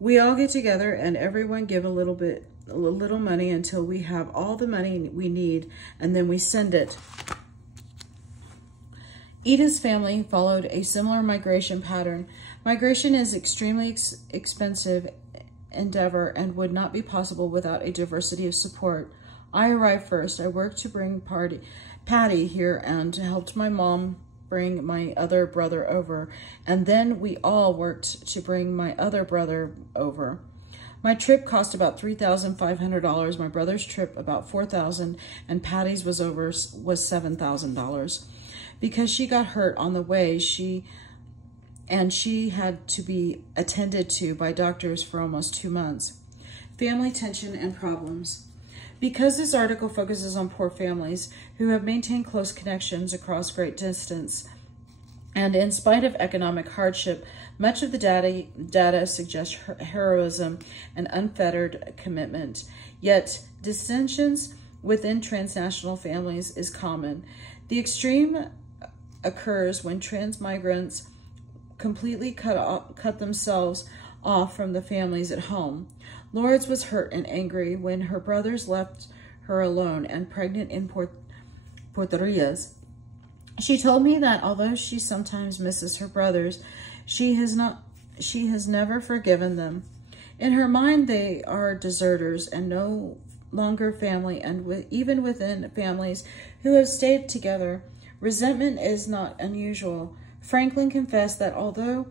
We all get together and everyone give a little money until we have all the money we need, and then we send it. Ida's family followed a similar migration pattern. Migration is extremely expensive endeavor and would not be possible without a diversity of support. I arrived first. I worked to bring Patty here and helped my mom bring my other brother over, and then we all worked to bring my other brother over. My trip cost about $3,500, my brother's trip about $4,000, and Patty's was $7,000. Because she got hurt on the way, she had to be attended to by doctors for almost 2 months. Family tension and problems. Because this article focuses on poor families who have maintained close connections across great distance, and in spite of economic hardship, much of the data suggests heroism and unfettered commitment. Yet dissensions within transnational families is common. The extreme occurs when transmigrants completely cut themselves off from the families at home. Lourdes was hurt and angry when her brothers left her alone and pregnant in Puerto Rico. She told me that although she sometimes misses her brothers, she has never forgiven them. In her mind, they are deserters and no longer family, and even within families who have stayed together, resentment is not unusual. Franklin confessed that although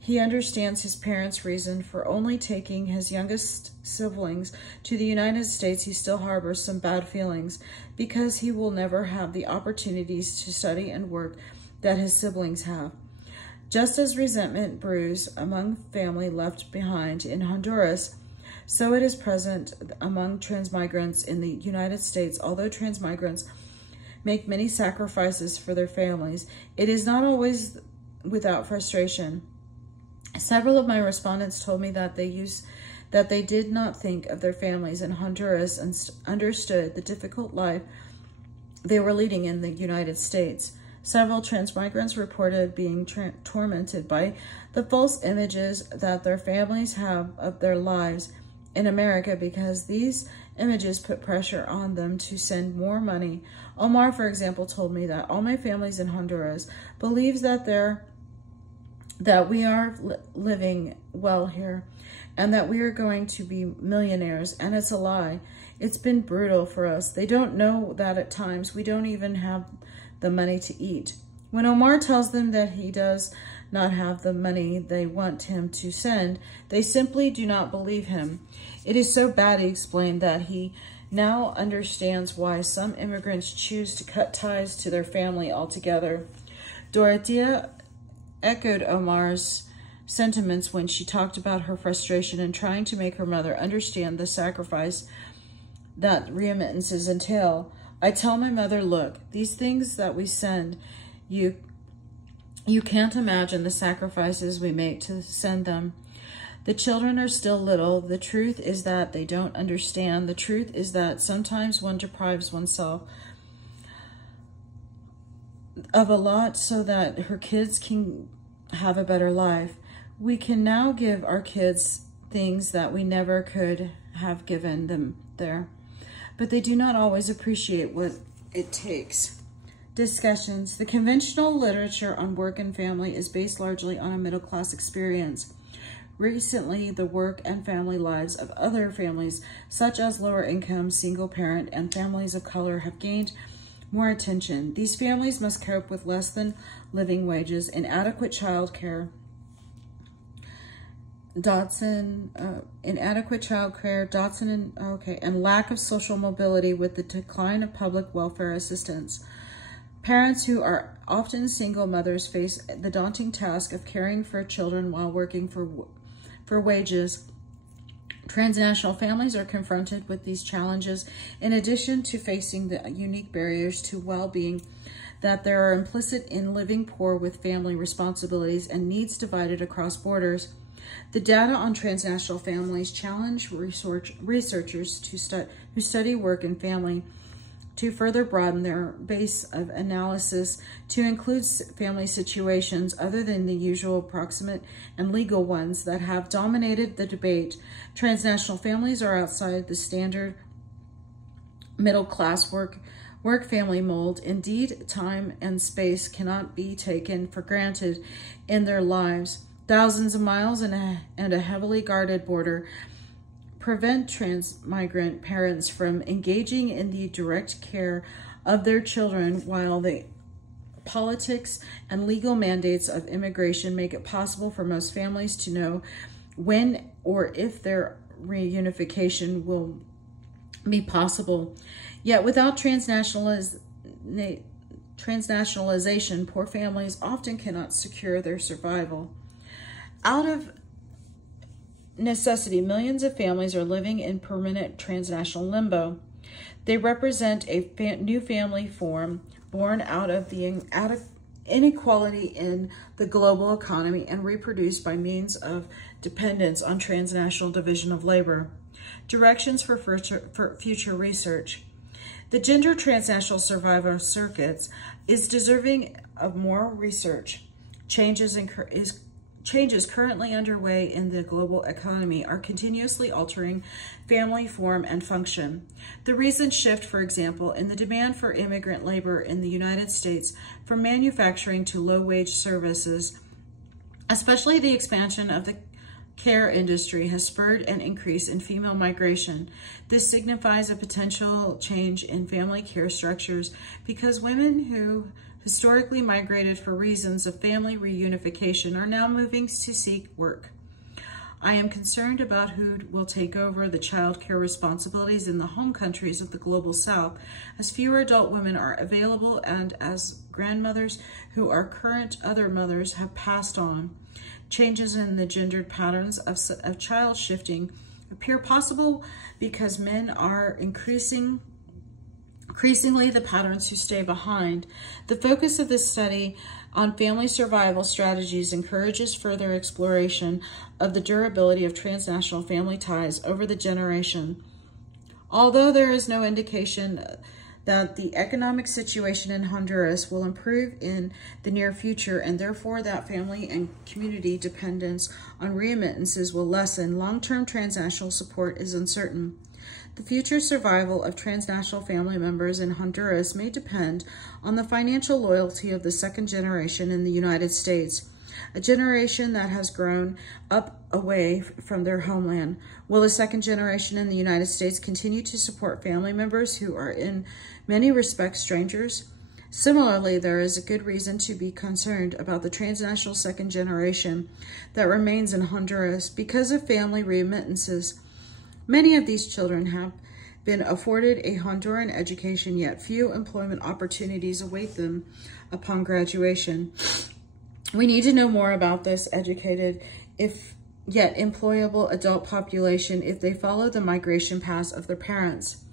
he understands his parents' reason for only taking his youngest siblings to the United States, he still harbors some bad feelings because he will never have the opportunities to study and work that his siblings have. Just as resentment brews among family left behind in Honduras, so it is present among transmigrants in the United States. Although transmigrants make many sacrifices for their families, it is not always without frustration. Several of my respondents told me that they did not think of their families in Honduras and understood the difficult life they were leading in the United States. Several transmigrants reported being tormented by the false images that their families have of their lives in America because these images put pressure on them to send more money. Omar, for example, told me that all my families in Honduras believes that we are living well here and that we are going to be millionaires, and it's a lie. It's been brutal for us. They don't know that at times we don't even have the money to eat. When Omar tells them that he does not have the money they want him to send, they simply do not believe him. It is so bad, he explained, that he now understands why some immigrants choose to cut ties to their family altogether. Dorothea echoed Omar's sentiments when she talked about her frustration in trying to make her mother understand the sacrifice that remittances entail. I tell my mother, look, these things that we send, you can't imagine the sacrifices we make to send them. The children are still little. The truth is that they don't understand. The truth is that sometimes one deprives oneself of a lot so that her kids can have a better life. We can now give our kids things that we never could have given them there, but they do not always appreciate what it takes. Discussions. The conventional literature on work and family is based largely on a middle-class experience. Recently, the work and family lives of other families, such as lower income, single parent, and families of color, have gained more attention. These families must cope with less than living wages, inadequate child care, and lack of social mobility with the decline of public welfare assistance. Parents who are often single mothers face the daunting task of caring for children while working for wages. Transnational families are confronted with these challenges in addition to facing the unique barriers to well-being that there are implicit in living poor with family responsibilities and needs divided across borders. The data on transnational families challenge researchers who study work and family to further broaden their base of analysis to include family situations other than the usual proximate and legal ones that have dominated the debate. Transnational families are outside the standard middle-class work-family mold. Indeed, time and space cannot be taken for granted in their lives. Thousands of miles and a heavily guarded border prevent transmigrant parents from engaging in the direct care of their children, while the politics and legal mandates of immigration make it possible for most families to know when or if their reunification will be possible. Yet without transnationalization, poor families often cannot secure their survival. Out of necessity, millions of families are living in permanent transnational limbo. They represent a new family form born out of inequality in the global economy and reproduced by means of dependence on transnational division of labor. Directions for future research. The gender transnational survivor circuits is deserving of more research. Changes currently underway in the global economy are continuously altering family form and function. The recent shift, for example, in the demand for immigrant labor in the United States from manufacturing to low-wage services, especially the expansion of the care industry, has spurred an increase in female migration. This signifies a potential change in family care structures because women who historically migrated for reasons of family reunification are now moving to seek work. I am concerned about who will take over the child care responsibilities in the home countries of the global South, as fewer adult women are available and as grandmothers who are current other mothers have passed on. Changes in the gendered patterns of child shifting appear possible because men are increasingly the patterns who stay behind. The focus of this study on family survival strategies encourages further exploration of the durability of transnational family ties over the generation. Although there is no indication that the economic situation in Honduras will improve in the near future, and therefore that family and community dependence on remittances will lessen, long-term transnational support is uncertain. The future survival of transnational family members in Honduras may depend on the financial loyalty of the second generation in the United States, a generation that has grown up away from their homeland. Will the second generation in the United States continue to support family members who are in many respects strangers? Similarly, there is a good reason to be concerned about the transnational second generation that remains in Honduras because of family remittances. Many of these children have been afforded a Honduran education, yet few employment opportunities await them upon graduation. We need to know more about this educated, if yet employable adult population if they follow the migration paths of their parents.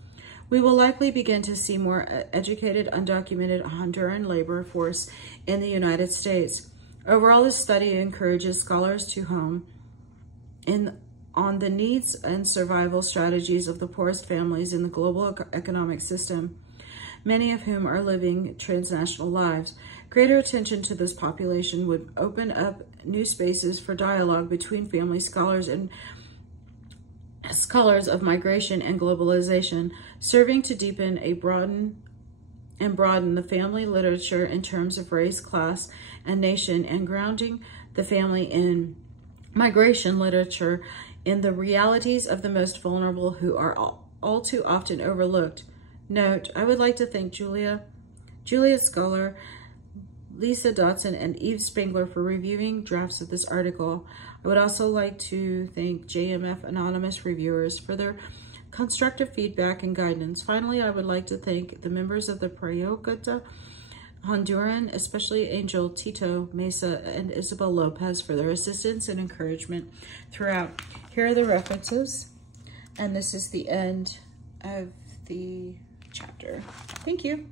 We will likely begin to see more educated, undocumented Honduran labor force in the United States. Overall, this study encourages scholars to hone in on the needs and survival strategies of the poorest families in the global economic system, many of whom are living transnational lives. Greater attention to this population would open up new spaces for dialogue between family scholars and scholars of migration and globalization, serving to deepen and broaden the family literature in terms of race, class, and nation, and grounding the family in migration literature in the realities of the most vulnerable who are all too often overlooked. Note, I would like to thank Julia Scholar, Lisa Dotson, and Eve Spangler for reviewing drafts of this article. I would also like to thank JMF Anonymous reviewers for their constructive feedback and guidance. Finally, I would like to thank the members of the Prayokota Honduran, especially Angel, Tito, Mesa, and Isabel Lopez for their assistance and encouragement throughout. Here are the references, and this is the end of the chapter. Thank you.